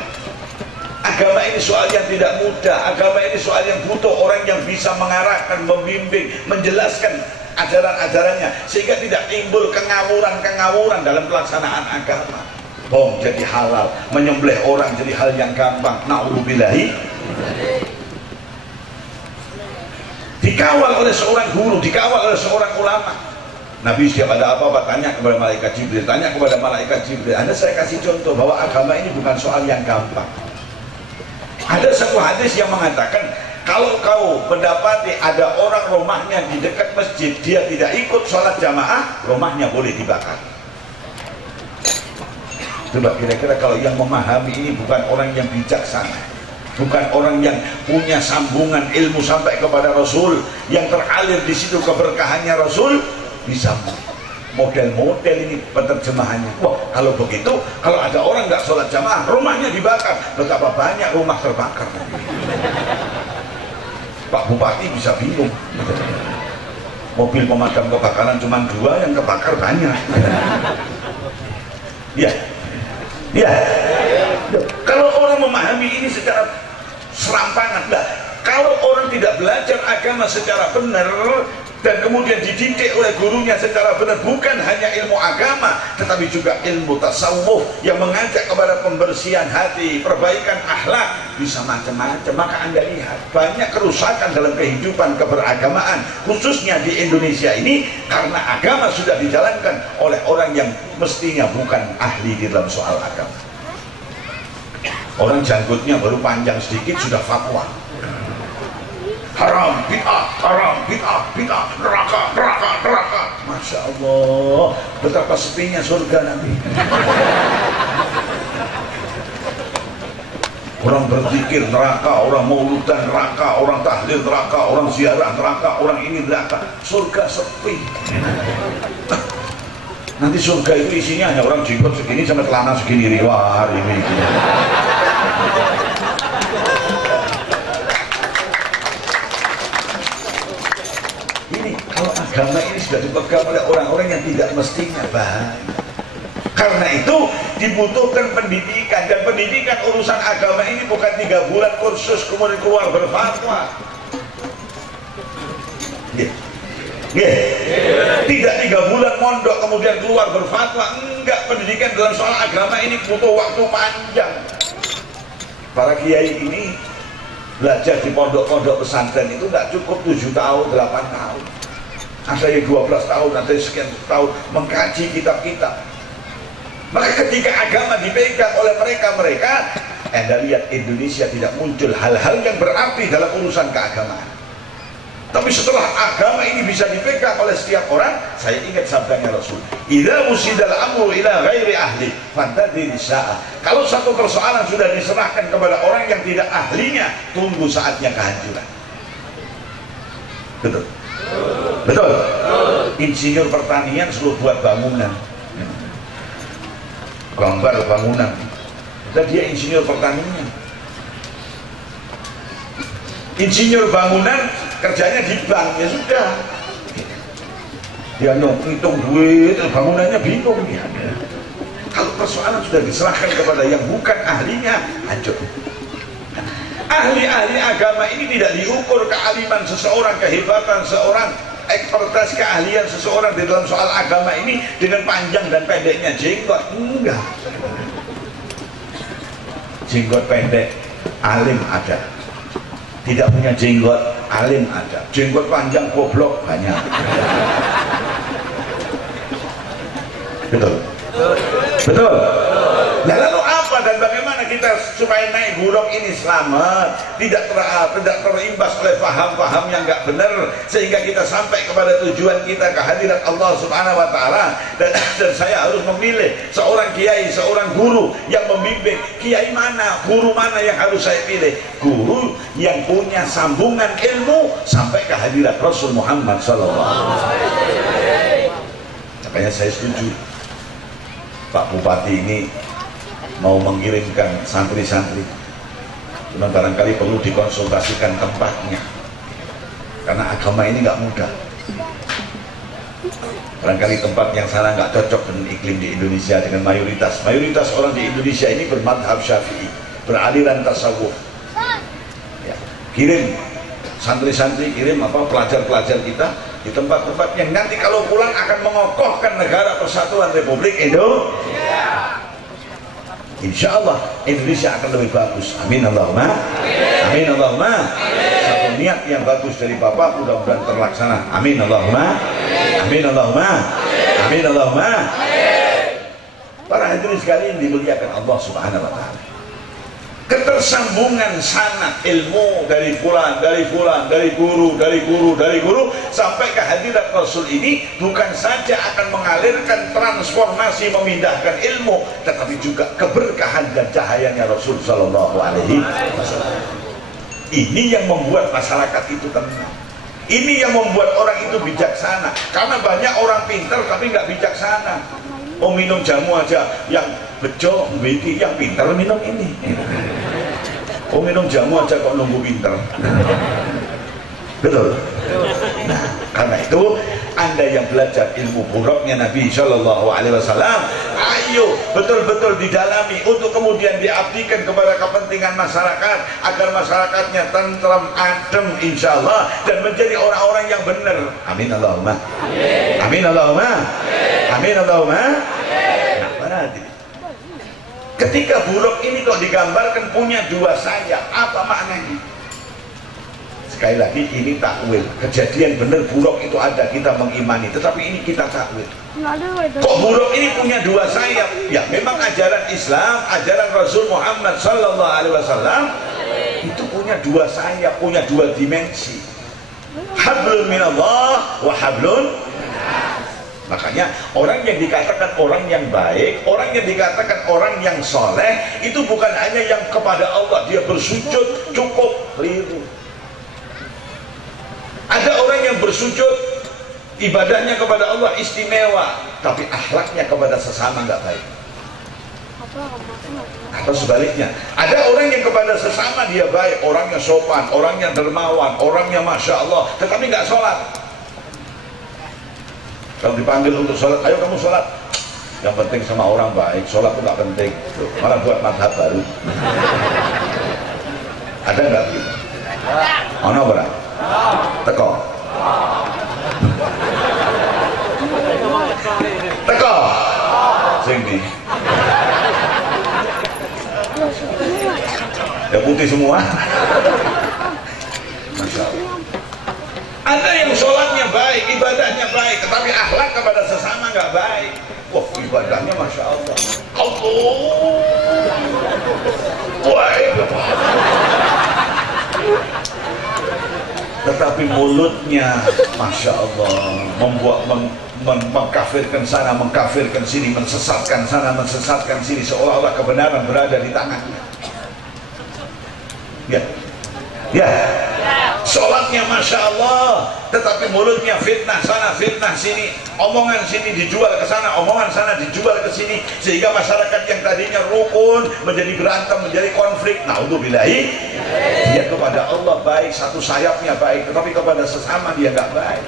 Agama ini soal yang tidak mudah. Agama ini soal yang butuh orang yang bisa mengarahkan, membimbing, menjelaskan ajaran-ajarannya, sehingga tidak timbul kengawuran-kengawuran dalam pelaksanaan agama. Bom jadi halal, menyembelih orang jadi hal yang gampang. Na'udzubillahi. Dikawal oleh seorang guru, dikawal oleh seorang ulama. Nabi setiap ada apa-apa tanya kepada malaikat Jibril, tanya kepada malaikat Jibril. Anda saya kasih contoh bahwa agama ini bukan soal yang gampang. Ada satu hadis yang mengatakan, kalau kau mendapati ada orang rumahnya di dekat masjid, dia tidak ikut sholat jamaah, rumahnya boleh dibakar. Coba kira-kira kalau yang memahami ini bukan orang yang bijaksana, bukan orang yang punya sambungan ilmu sampai kepada Rasul, yang teralir di situ keberkahannya Rasul, bisa model-model ini penerjemahannya. Wah, kalau begitu, kalau ada orang nggak sholat jamaah, rumahnya dibakar. Betapa banyak rumah terbakar. Pak Bupati bisa bingung. Mobil pemadam kebakaran cuma 2, yang kebakar banyak. Ya, ya. Kalau orang memahami ini secara serampangan, nah, kalau orang tidak belajar agama secara benar dan kemudian dididik oleh gurunya secara benar, bukan hanya ilmu agama tetapi juga ilmu tasawuf yang mengajak kepada pembersihan hati, perbaikan akhlak, bisa macam-macam. Maka Anda lihat banyak kerusakan dalam kehidupan keberagamaan khususnya di Indonesia ini karena agama sudah dijalankan oleh orang yang mestinya bukan ahli di dalam soal agama. Orang janggutnya baru panjang sedikit sudah fatwa. Haram, bid'ah, neraka, neraka, neraka. Masya Allah, betapa sepinya surga nanti. Orang berzikir neraka, orang mauludan neraka, orang tahlil neraka, orang ziarah neraka, orang ini neraka. Surga sepi. Nanti surga itu isinya hanya orang jenggot segini sama celana segini riwar ini. Agama ini sudah dipegang oleh orang-orang yang tidak mestinya bahaya. Karena itu dibutuhkan pendidikan, dan pendidikan urusan agama ini bukan 3 bulan kursus kemudian keluar berfatwa. Tidak 3 bulan mondok kemudian keluar berfatwa. Enggak, pendidikan dalam soal agama ini butuh waktu panjang. Para kiai ini belajar di pondok-pondok pesantren itu tidak cukup 7 tahun, 8 tahun. Ada yang 12 tahun, ada yang sekian tahun mengkaji kitab-kitab. Maka ketika agama dipegang oleh mereka, Anda lihat Indonesia tidak muncul hal-hal yang berarti dalam urusan keagamaan. Tapi setelah agama ini bisa dipegang oleh setiap orang, saya ingat sabdanya Rasul, idza musidal amru ila ghairi ahli fantadhir sa'ah. Kalau satu persoalan sudah diserahkan kepada orang yang tidak ahlinya, tunggu saatnya kehancuran. Betul? Betul? Insinyur pertanian suruh buat bangunan, gambar bangunan, dan dia insinyur pertanian. Insinyur bangunan kerjanya di bank, ya sudah, dia ngitung duit, bangunannya bingung dia. Kalau persoalan sudah diserahkan kepada yang bukan ahlinya, hancur. Ahli-ahli agama ini tidak diukur kealiman seseorang, kehebatan seorang, ekspertis keahlian seseorang di dalam soal agama ini dengan panjang dan pendeknya jenggot. Enggak. Jenggot pendek, alim ada. Tidak punya jenggot, alim ada. Jenggot panjang, goblok banyak. Betul? Betul? Nah, lalu apa dan bagaimana kita supaya naik buruk ini selamat, tidak terimbas oleh paham-paham yang nggak benar, sehingga kita sampai kepada tujuan kita, kehadirat Allah Subhanahu wa Ta'ala. Dan saya harus memilih seorang kiai, seorang guru yang membimbing. Kiai mana, guru mana yang harus saya pilih? Guru yang punya sambungan ilmu sampai kehadirat Rasul Muhammad SAW. Makanya saya setuju Pak Bupati ini mau mengirimkan santri-santri, cuma barangkali perlu dikonsultasikan tempatnya, karena agama ini nggak mudah. Barangkali tempat yang sana nggak cocok dengan iklim di Indonesia, dengan mayoritas orang di Indonesia ini bermadhab Syafi'i, beraliran tasawuf. Ya, kirim santri-santri, kirim pelajar-pelajar kita di tempat-tempat yang nanti kalau pulang akan mengokohkan negara persatuan Republik Indonesia. Insya Allah Indonesia akan lebih bagus. Amin Allahumma. Amin Allahumma. Satu niat yang bagus dari Bapak mudah-mudahan terlaksana. Amin Allahumma. Amin Allahumma. Amin Allahumma. Para hadirin sekalian dimuliakan Allah Subhanahu wa taala. Ketersambungan sanad ilmu dari fulan, dari guru sampai kehadiran Rasul ini bukan saja akan mengalirkan transformasi, memindahkan ilmu, tetapi juga keberkahan dan cahayanya Rasul Sallallahu Alaihi Wasallam. Ini yang membuat masyarakat itu tenang. Ini yang membuat orang itu bijaksana. Karena banyak orang pintar tapi nggak bijaksana. Oh, minum jamu aja, yang bejo, yang pintar minum ini. Oh, minum jamu aja kok nunggu pinter. Betul. Nah, karena itu Anda yang belajar ilmu buruknya Nabi Shallallahu Alaihi Wasallam, ayo betul-betul didalami untuk kemudian diabdikan kepada kepentingan masyarakat, agar masyarakatnya tentram, adem, insya Allah, dan menjadi orang-orang yang benar. Amin Allahumma. Amin Allahumma. Amin Allahumma. Nah, berarti ketika buruk ini kok digambarkan punya dua sayap, apa maknanya? Sekali lagi ini takwil. Kejadian benar buruk itu ada, kita mengimani, tetapi ini kita takwil. Kok buruk ini punya dua sayap? Ya memang ajaran Islam, ajaran Rasul Muhammad Sallallahu Alaihi Wasallam itu punya dua sayap, punya dua dimensi. Hablun minallah wa hablun. Makanya orang yang dikatakan orang yang baik, orang yang dikatakan orang yang soleh, itu bukan hanya yang kepada Allah dia bersujud cukup, keliru. Ada orang yang bersujud, ibadahnya kepada Allah istimewa, tapi akhlaknya kepada sesama nggak baik. Atau sebaliknya, ada orang yang kepada sesama dia baik, orangnya sopan, orangnya dermawan, orangnya masya Allah, tetapi nggak sholat. Kalau dipanggil untuk sholat, ayo kamu sholat. Yang penting sama orang baik, sholat itu nggak penting. Malah buat madhab baru. Ada nggak gitu? Ono berapa? Teko. Teko. Sini. Ya putih semua. Masya Allah. Ada yang sholatnya baik, ibadahnya baik, tetapi akhlak kepada sesama nggak baik. Wah, ibadahnya masya Allah. Tetapi mulutnya masya Allah membuat mengkafirkan sana, mengkafirkan sini, mensesatkan sana, mensesatkan sini, seolah-olah kebenaran berada di tangannya. Ya, ya. Sholatnya masya Allah, tetapi mulutnya fitnah sana, fitnah sini, omongan sini dijual ke sana, omongan sana dijual ke sini, sehingga masyarakat yang tadinya rukun menjadi berantem, menjadi konflik. Naudzubillahi, dia kepada Allah baik, satu sayapnya baik, tetapi kepada sesama dia nggak baik.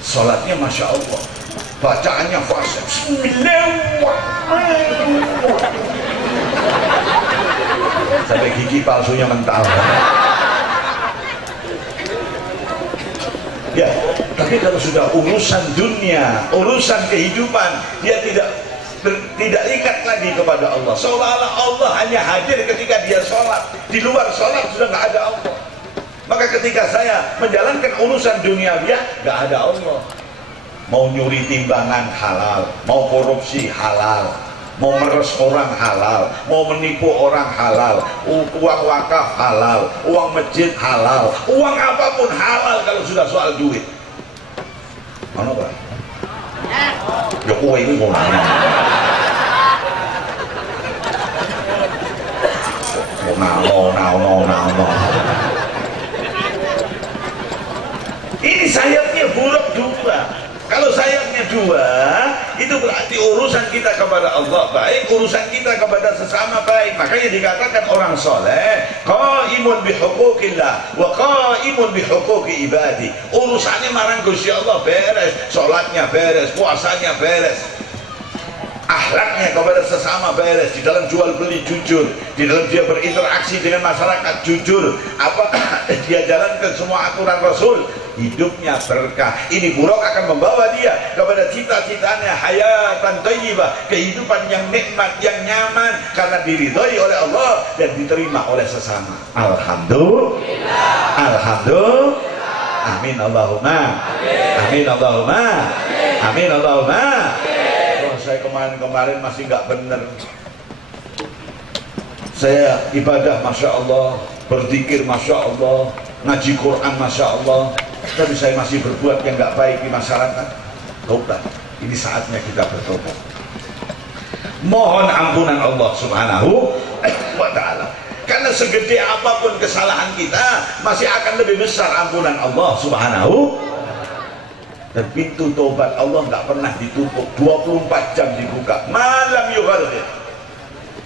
Sholatnya masya Allah, bacaannya fasih, Bismillahirrahmanirrahim, sampai gigi palsunya mental. Ya, tapi kalau sudah urusan dunia, urusan kehidupan, dia tidak ikat lagi kepada Allah. Seolah-olah Allah hanya hadir ketika dia sholat. Di luar sholat sudah nggak ada Allah. Maka ketika saya menjalankan urusan duniawiah, nggak ada Allah. Mau nyuri timbangan halal, mau korupsi halal, mau meres orang halal, mau menipu orang halal, uang wakaf halal, uang masjid halal, uang apapun halal kalau sudah soal duit. Mana Pak? Ya kowe ini kok mana? No. Ini sayapnya buruk juga. Kalau sayangnya dua, itu berarti urusan kita kepada Allah baik, urusan kita kepada sesama baik. Makanya dikatakan orang soleh qaimun bihuquqillah wa qaimun bihuquqi ibadi. Urusannya marang Gusti Allah beres, sholatnya beres, puasanya beres, akhlaknya kepada sesama beres, di dalam jual beli jujur, di dalam dia berinteraksi dengan masyarakat jujur, apa dia jalankan semua aturan Rasul, hidupnya berkah. Ini buruk akan membawa dia kepada cita-citanya hayatan thayyibah, kehidupan yang nikmat, yang nyaman, karena diridhoi oleh Allah dan diterima oleh sesama. Alhamdulillah, alhamdulillah, amin Allahumma, amin Allahumma, amin Allahumma. Saya kemarin masih nggak bener. Saya ibadah Masya Allah, berzikir Masya Allah, ngaji Quran Masya Allah, tapi saya masih berbuat yang nggak baik di masyarakat. Taubat, ini saatnya kita bertobat. Mohon ampunan Allah Subhanahu wa Ta'ala. Karena segede apapun kesalahan kita, masih akan lebih besar ampunan Allah Subhanahu. Dan pintu tobat Allah nggak pernah ditutup, 24 jam dibuka, malam yugharqir.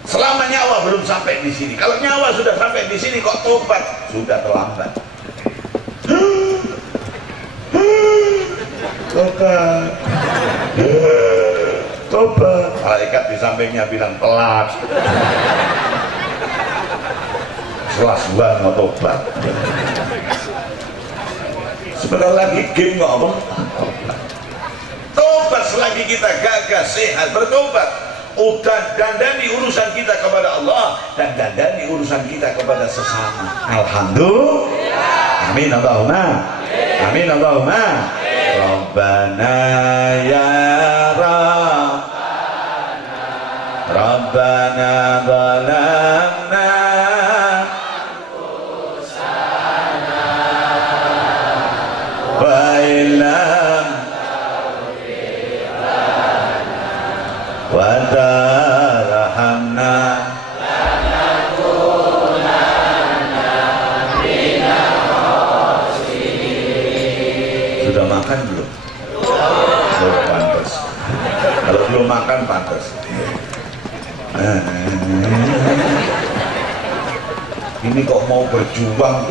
Selama nyawa belum sampai di sini. Kalau nyawa sudah sampai di sini kok tobat, sudah terlambat. Tobat, tobat. Malaikat di sampingnya bilang telat. Selas-selas mau tobat. Sebentar lagi game nggak apa? Tobat selagi kita gagah sehat bertobat. Udah dandani urusan kita kepada Allah dan dandani urusan kita kepada sesama. Alhamdulillah. Amin Allahumma. Amin Allahumma. Rabbana ya Rabbana zalamna Ba'ilam wa tarhamna sudah makan belum? Belum pantas. Kalau belum makan pantas. Ini kok mau berjuang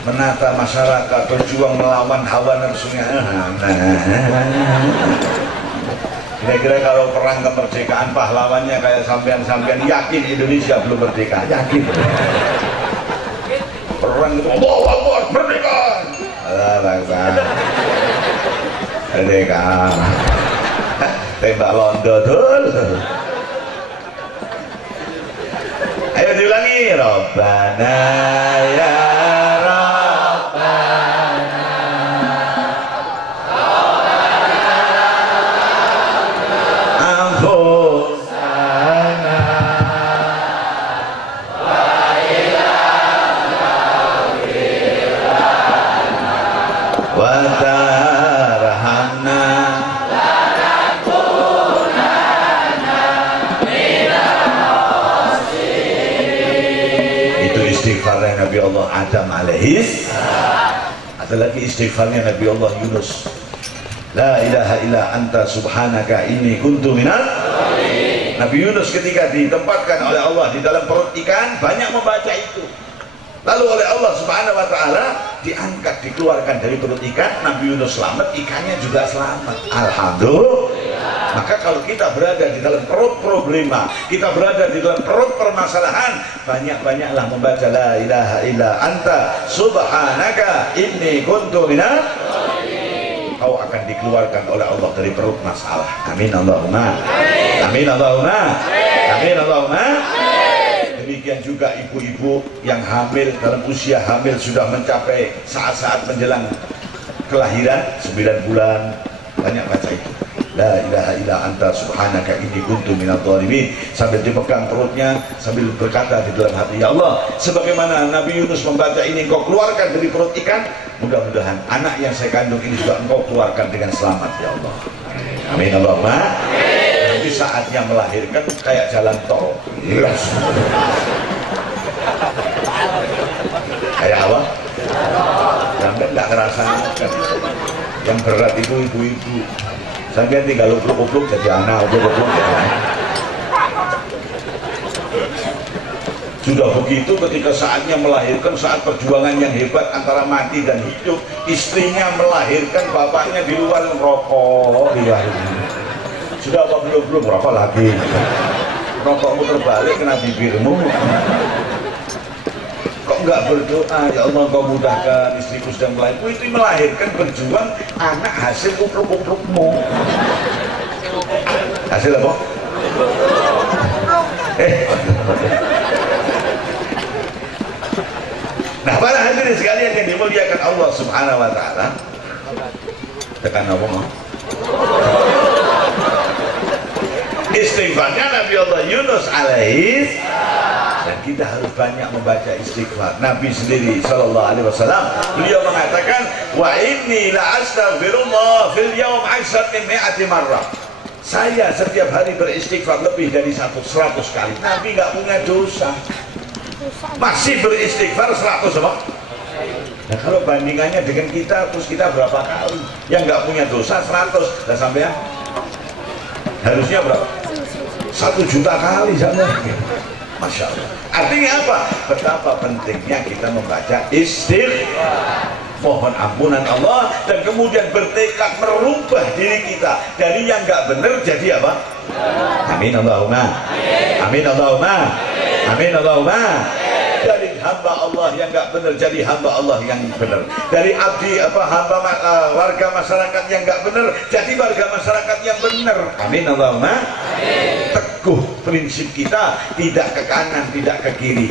menata masyarakat, berjuang melawan hawa nafsunya. Kira-kira kalau perang kemerdekaan pahlawannya kayak sampean-sampean, yakin Indonesia belum merdeka? Yakin. Perang itu Allahu Akbar, merdeka. Merdeka. Tembak londo dul. Ayo diulangi. Rabbana ya Nabi Allah Adam alaihis. Ada lagi istighfarnya Nabi Allah Yunus. La ilaha illa anta subhanaka inni kuntu minal. Nabi Yunus ketika ditempatkan oleh Allah di dalam perut ikan banyak membaca itu. Lalu oleh Allah Subhanahu wa Ta'ala diangkat, dikeluarkan dari perut ikan. Nabi Yunus selamat, ikannya juga selamat. Alhamdulillah. Maka kalau kita berada di dalam perut problema, kita berada di dalam perut permasalahan, banyak-banyaklah membaca la ilaha illa anta subhanaka inni kuntu minal. Kau akan dikeluarkan oleh Allah dari perut masalah. Amin Allahumma. Amin Allahumma. Amin Allahumma. Demikian juga ibu-ibu yang hamil, dalam usia hamil sudah mencapai saat-saat menjelang kelahiran 9 bulan, banyak baca itu. La ilaha illa anta subhanaka inni kuntu minadh dhalimin, sambil dipegang perutnya sambil berkata di dalam hati, ya Allah, sebagaimana Nabi Yunus membaca ini engkau keluarkan dari perut ikan, mudah-mudahan anak yang saya kandung ini juga engkau keluarkan dengan selamat ya Allah. Amin Allahumma. Nanti saatnya melahirkan kayak jalan tol, kayak apa? Sampai nggak ngerasain. Yang berat itu ibu-ibu. Sampai tinggal upluk-upluk jadi anak, upluk-upluk jadi anak. Sudah begitu ketika saatnya melahirkan, saat perjuangan yang hebat antara mati dan hidup, istrinya melahirkan, bapaknya di luar rokok di luar. Sudah apa belum rokok lagi. Rokokmu terbalik kena bibirmu. Kok enggak berdoa, ya Allah kau mudahkan istriku sedang melahirkan. Itu melahirkan berjuang anak hasil upluk-uplukmu. Hasil apa? Nah, para hadirin sekalian yang dimuliakan Allah Subhanahu wa taala. Tekan ngomong. Istighfarnya Nabi Allah Yunus alaihis, dan kita harus banyak membaca istighfar. Nabi sendiri sallallahu alaihi wasallam beliau mengatakan, wa inni la astaghfirullah fil yawm aksar min mi'ati marrah. Saya setiap hari beristighfar lebih dari 100 kali. Nabi nggak punya dosa, masih beristighfar 100 apa? Nah, kalau bandingannya dengan kita, terus kita berapa kali? Yang nggak punya dosa 100, dan sampai harusnya berapa? 1 juta kali sampai. Masya Allah. Artinya apa? Betapa pentingnya kita membaca istighfar, mohon ampunan Allah, dan kemudian bertekad merubah diri kita dari yang nggak benar jadi apa? Amin Allahumma. Amin Allahumma. Amin Allahumma. Dari hamba Allah yang nggak benar jadi hamba Allah yang benar. Dari abdi hamba warga masyarakat yang nggak benar jadi warga masyarakat yang benar. Amin Allahumma. Teguh prinsip kita, tidak ke kanan, tidak ke kiri.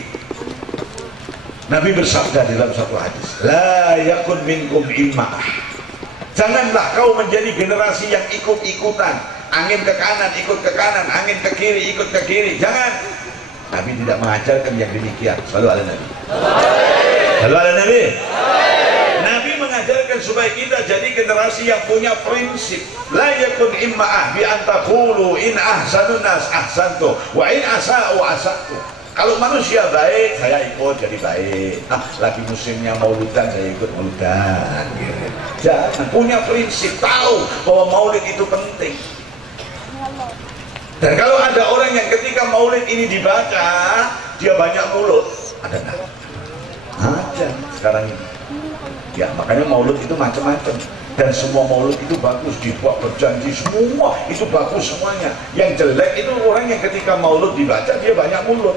Nabi bersabda dalam satu hadis, la yakun minkum imma'ah. Janganlah kau menjadi generasi yang ikut-ikutan, angin ke kanan ikut ke kanan, angin ke kiri ikut ke kiri. Jangan. Nabi tidak mengajarkan yang demikian. Selalu ada Nabi. Selalu ada Nabi. Nabi mengajarkan supaya kita jadi generasi yang punya prinsip. La yakun imma'ah bi antaqulu in ahsanun nas ahsantu wa in asa'u asa'tu. Kalau manusia baik, saya ikut jadi baik. Lagi musimnya maulidan, saya ikut maulidan. Jangan, punya prinsip, tahu bahwa maulid itu penting. Dan kalau ada orang yang ketika maulid ini dibaca, dia banyak mulut, ada nggak? Ada sekarang ini. Ya, makanya maulid itu macam-macam. Dan semua maulid itu bagus, dibuat berjanji semua itu bagus semuanya. Yang jelek itu orang yang ketika maulid dibaca dia banyak mulut.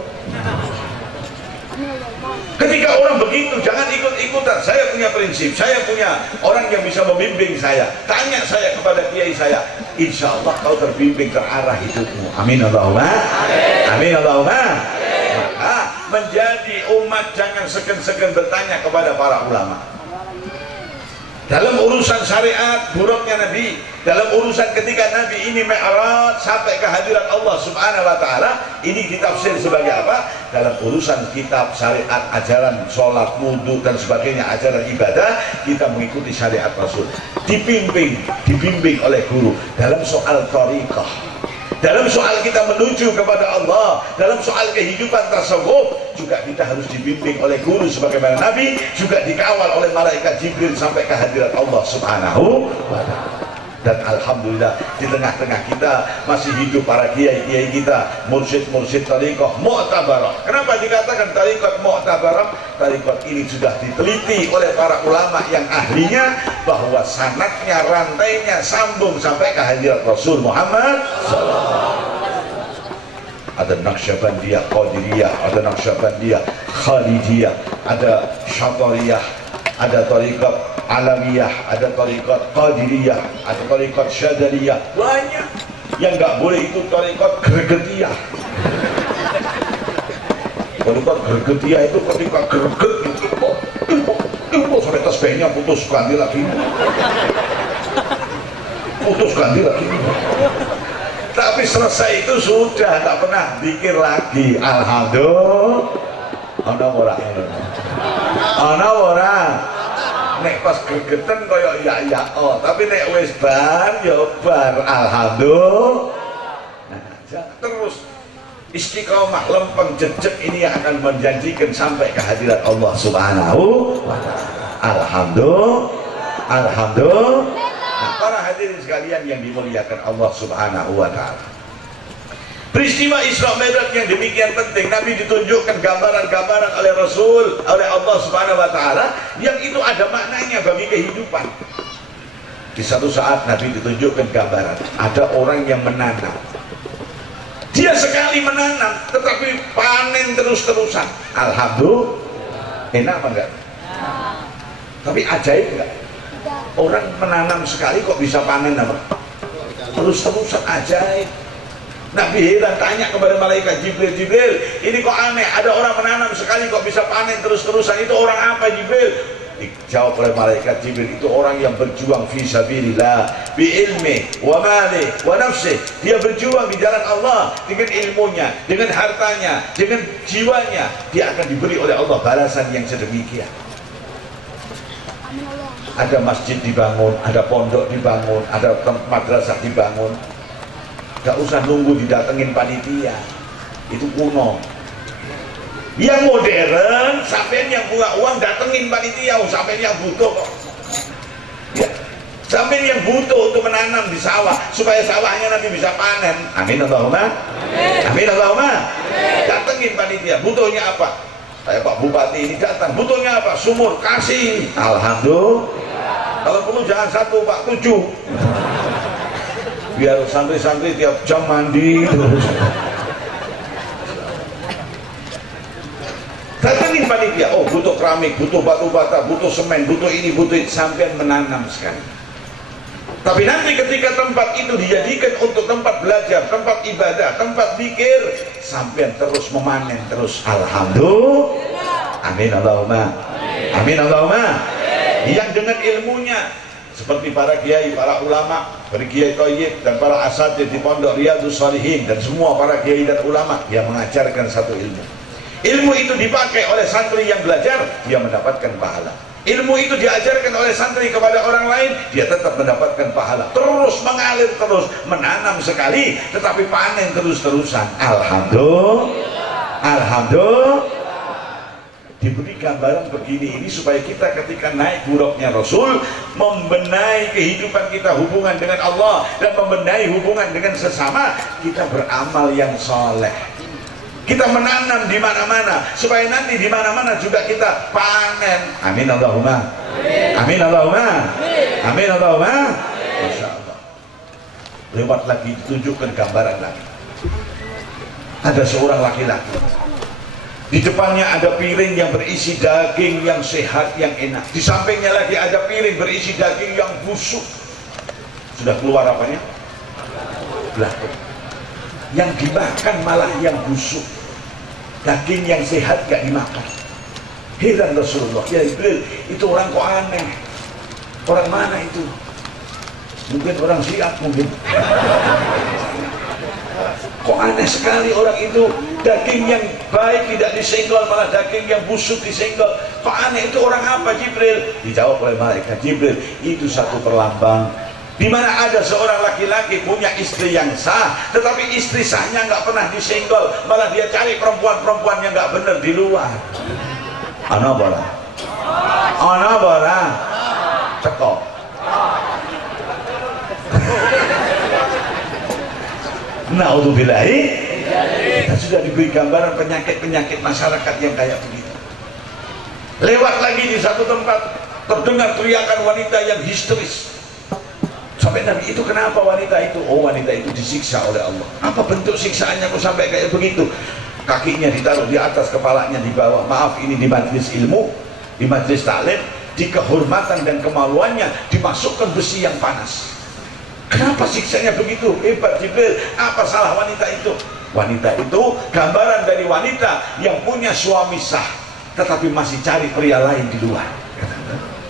Ketika orang begitu, jangan ikut-ikutan. Saya punya prinsip, saya punya orang yang bisa membimbing saya. Tanya saya kepada kiai saya, insya Allah kau terbimbing, terarah hidupmu. Amin Allahumma. Amin Allahumma. Maka menjadi umat jangan segan-segan bertanya kepada para ulama. Dalam urusan syariat, buruknya Nabi. Dalam urusan ketika Nabi ini mi'raj sampai ke hadirat Allah Subhanahu wa taala, ini ditafsir sebagai apa? Dalam urusan kitab syariat, ajaran sholat, wudhu dan sebagainya, ajaran ibadah, kita mengikuti syariat Rasul. Dibimbing oleh guru dalam soal thariqah. Dalam soal kita menuju kepada Allah, dalam soal kehidupan tasawuf, juga kita harus dibimbing oleh guru sebagaimana Nabi, juga dikawal oleh malaikat Jibril sampai ke hadirat Allah Subhanahu wa ta'ala. Dan alhamdulillah di tengah-tengah kita masih hidup para kiai-kiai kita, mursyid-mursyid tariqah mu'tabarah. Kenapa dikatakan tariqah mu'tabarah? Tariqah ini sudah diteliti oleh para ulama yang ahlinya, bahwa sanadnya, rantainya sambung sampai ke hadirat Rasul Muhammad SAW. Ada Naqsyabandiyah Qadiriyah, ada Naqsyabandiyah Khalidiyah, ada Syatariyah, ada tariqat Alamiyah, ada tariqat Qadiriyah, ada tariqat Syadariyah. Banyak yang nggak boleh itu tariqat Gregetiyah. Tariqat Gregetiyah itu ketika greget itu sampai tasbihnya putus ganti lagi, putus ganti lagi. Tapi selesai itu sudah tak pernah pikir lagi. Alhamdulillah. Ana ora? Ana ora? Nek pas gregetan kaya ya oh, tapi nek wis bar ya bar. Alhamdulillah. Nah, terus istiqomah lempeng jejak ini yang akan menjanjikan sampai ke hadirat Allah Subhanahu wa ta'ala. Alhamdulillah. Alhamdulillah. Nah, para hadirin sekalian yang dimuliakan Allah Subhanahu wa Ta'ala, peristiwa Isra Mi'raj yang demikian penting, Nabi ditunjukkan gambaran-gambaran oleh Rasul, oleh Allah Subhanahu wa Ta'ala, yang itu ada maknanya bagi kehidupan. Di satu saat Nabi ditunjukkan gambaran, ada orang yang menanam. Dia sekali menanam, tetapi panen terus-terusan. Alhamdulillah. Enak apa enggak? Tapi ajaib enggak? Orang menanam sekali kok bisa panen apa? Terus-terusan, ajaib. Nabi heran, tanya kepada malaikat Jibril, Jibril, ini kok aneh, ada orang menanam sekali kok bisa panen terus-terusan, itu orang apa Jibril? Dijawab oleh malaikat Jibril, itu orang yang berjuang fi sabilillah, bi ilmi, wa mali, wa nafsi. Dia berjuang di jalan Allah dengan ilmunya, dengan hartanya, dengan jiwanya. Dia akan diberi oleh Allah balasan yang sedemikian. Ada masjid dibangun, ada pondok dibangun, ada madrasah dibangun. Gak usah nunggu didatengin panitia, itu kuno. Yang modern, sampean yang punya uang datengin panitia, sampean yang butuh kok. Ya, sampean yang butuh untuk menanam di sawah supaya sawahnya nanti bisa panen. Amin Allahumma. Amin Allahumma. Datengin panitia, butuhnya apa? Kayak Pak Bupati ini datang, butuhnya apa? Sumur, kasih. Alhamdulillah. Kalau perlu jangan 1 Pak, 7. Biar santri-santri tiap jam mandi terus. Datangin panitia, oh butuh keramik, butuh batu bata, butuh semen, butuh ini, butuh itu, sampai menanam sekali. Tapi nanti ketika tempat itu dijadikan untuk tempat belajar, tempat ibadah, tempat zikir, sampai terus memanen terus. Alhamdulillah. Amin Allahumma. Amin Allahumma. Yang dengan ilmunya, seperti para kiai, para ulama, para kiai Thayyib dan para asatidz di Pondok Riyadhus Shalihin dan semua para kiai dan ulama yang mengajarkan satu ilmu. Ilmu itu dipakai oleh santri yang belajar, dia mendapatkan pahala. Ilmu itu diajarkan oleh santri kepada orang lain, dia tetap mendapatkan pahala. Terus mengalir terus, menanam sekali, tetapi panen terus-terusan. Alhamdulillah. Alhamdulillah. Diberi gambaran begini ini supaya kita ketika naik buruknya Rasul, membenahi kehidupan kita, hubungan dengan Allah, dan membenahi hubungan dengan sesama, kita beramal yang soleh. Kita menanam di mana-mana supaya nanti di mana-mana juga kita panen. Amin Allahumma. Amin Allahumma. Amin Allahumma. Masya Allah. Lewat lagi ditunjukkan gambaran lagi. Ada seorang laki-laki. Di depannya ada piring yang berisi daging yang sehat, yang enak. Di sampingnya lagi ada piring berisi daging yang busuk. Sudah keluar apanya? Belatung. Yang dimakan malah yang busuk. Daging yang sehat gak dimakan. Heran Rasulullah, ya Jibril, itu orang kok aneh. Orang mana itu? Mungkin orang Syiah mungkin. Kok aneh sekali orang itu, daging yang baik tidak disenggol, malah daging yang busuk disenggol. Kok aneh, itu orang apa Jibril? Dijawab oleh malaikat Jibril, itu satu perlambang di mana ada seorang laki-laki punya istri yang sah, tetapi istri sahnya nggak pernah disenggol, malah dia cari perempuan-perempuan yang nggak benar di luar. Ana bara, ana bara, cekok. Naudzubillahi, kita sudah diberi gambaran penyakit-penyakit masyarakat yang kayak begitu. Lewat lagi di satu tempat, terdengar teriakan wanita yang histeris. Sampai Nabi, itu kenapa wanita itu? Oh, wanita itu disiksa oleh Allah. Apa bentuk siksaannya kok sampai kayak begitu? Kakinya ditaruh di atas, kepalanya di bawah. Maaf, ini di majelis ilmu, di majelis taklim, di kehormatan dan kemaluannya dimasukkan besi yang panas. Kenapa siksanya begitu? Hebat Jibril, apa salah wanita itu? Wanita itu gambaran dari wanita yang punya suami sah, tetapi masih cari pria lain di luar.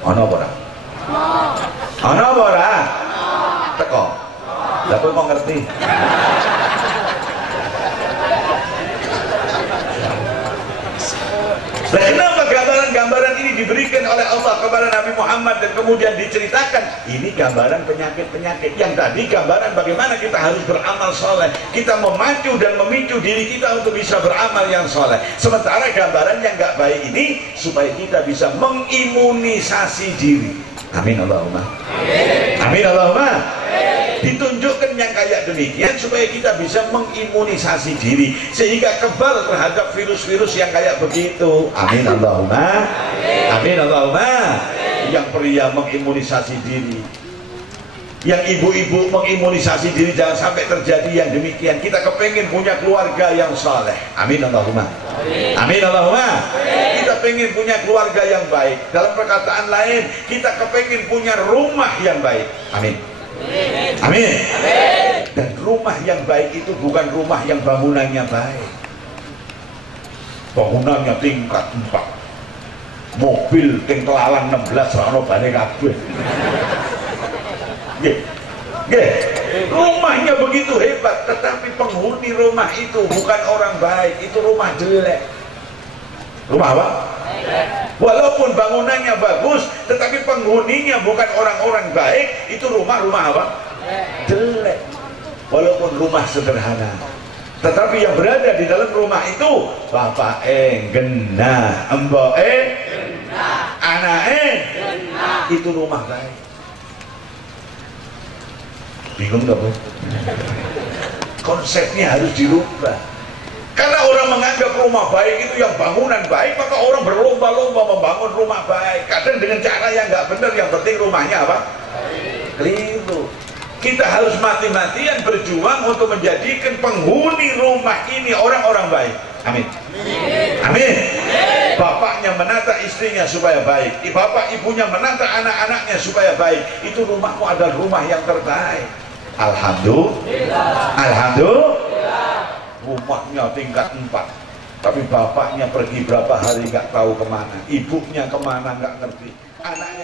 Ono ora? Ono ora? Teko. Tapi mau ngerti. Nah, kenapa gambaran-gambaran ini diberikan oleh Allah kepada Nabi Muhammad dan kemudian diceritakan? Ini gambaran penyakit-penyakit. Yang tadi gambaran bagaimana kita harus beramal soleh. Kita memacu dan memicu diri kita untuk bisa beramal yang soleh. Sementara gambaran yang gak baik ini supaya kita bisa mengimunisasi diri. Amin Allahumma. Amin Allahumma. Ditunjukkan yang kayak demikian supaya kita bisa mengimunisasi diri sehingga kebal terhadap virus-virus yang kayak begitu. Amin Allahumma. Amin Allahumma. Yang pria mengimunisasi diri, yang ibu-ibu mengimunisasi diri, jangan sampai terjadi yang demikian. Kita kepengen punya keluarga yang saleh. Amin Allahumma. Amin Allahumma. Kita pengen punya keluarga yang baik. Dalam perkataan lain, kita kepengen punya rumah yang baik. Amin. Amin. Dan rumah yang baik itu bukan rumah yang bangunannya baik, bangunannya tingkat 4, mobil ting telalang 16 rano bane kabeh. Rumahnya begitu hebat, tetapi penghuni rumah itu bukan orang baik, itu rumah jelek. Rumah apa? Walaupun bangunannya bagus, tetapi penghuninya bukan orang-orang baik, itu rumah-rumah apa? Jelek. Walaupun rumah sederhana, tetapi yang berada di dalam rumah itu bapak genah, mbok genah, anak genah, itu rumah baik. Bingung gak, Bu? Konsepnya harus dirubah. Karena orang menganggap rumah baik itu yang bangunan baik, maka orang berlomba-lomba membangun rumah baik. Kadang dengan cara yang nggak benar, yang penting rumahnya apa? Keliru. Kita harus mati-matian berjuang untuk menjadikan penghuni rumah ini orang-orang baik. Amin. Amin. Bapaknya menata istrinya supaya baik, bapak ibunya menata anak-anaknya supaya baik. Itu rumahmu adalah rumah yang terbaik. Alhamdulillah. Alhamdulillah. Rumahnya tingkat 4, tapi bapaknya pergi berapa hari nggak tahu kemana, ibunya kemana nggak ngerti, anaknya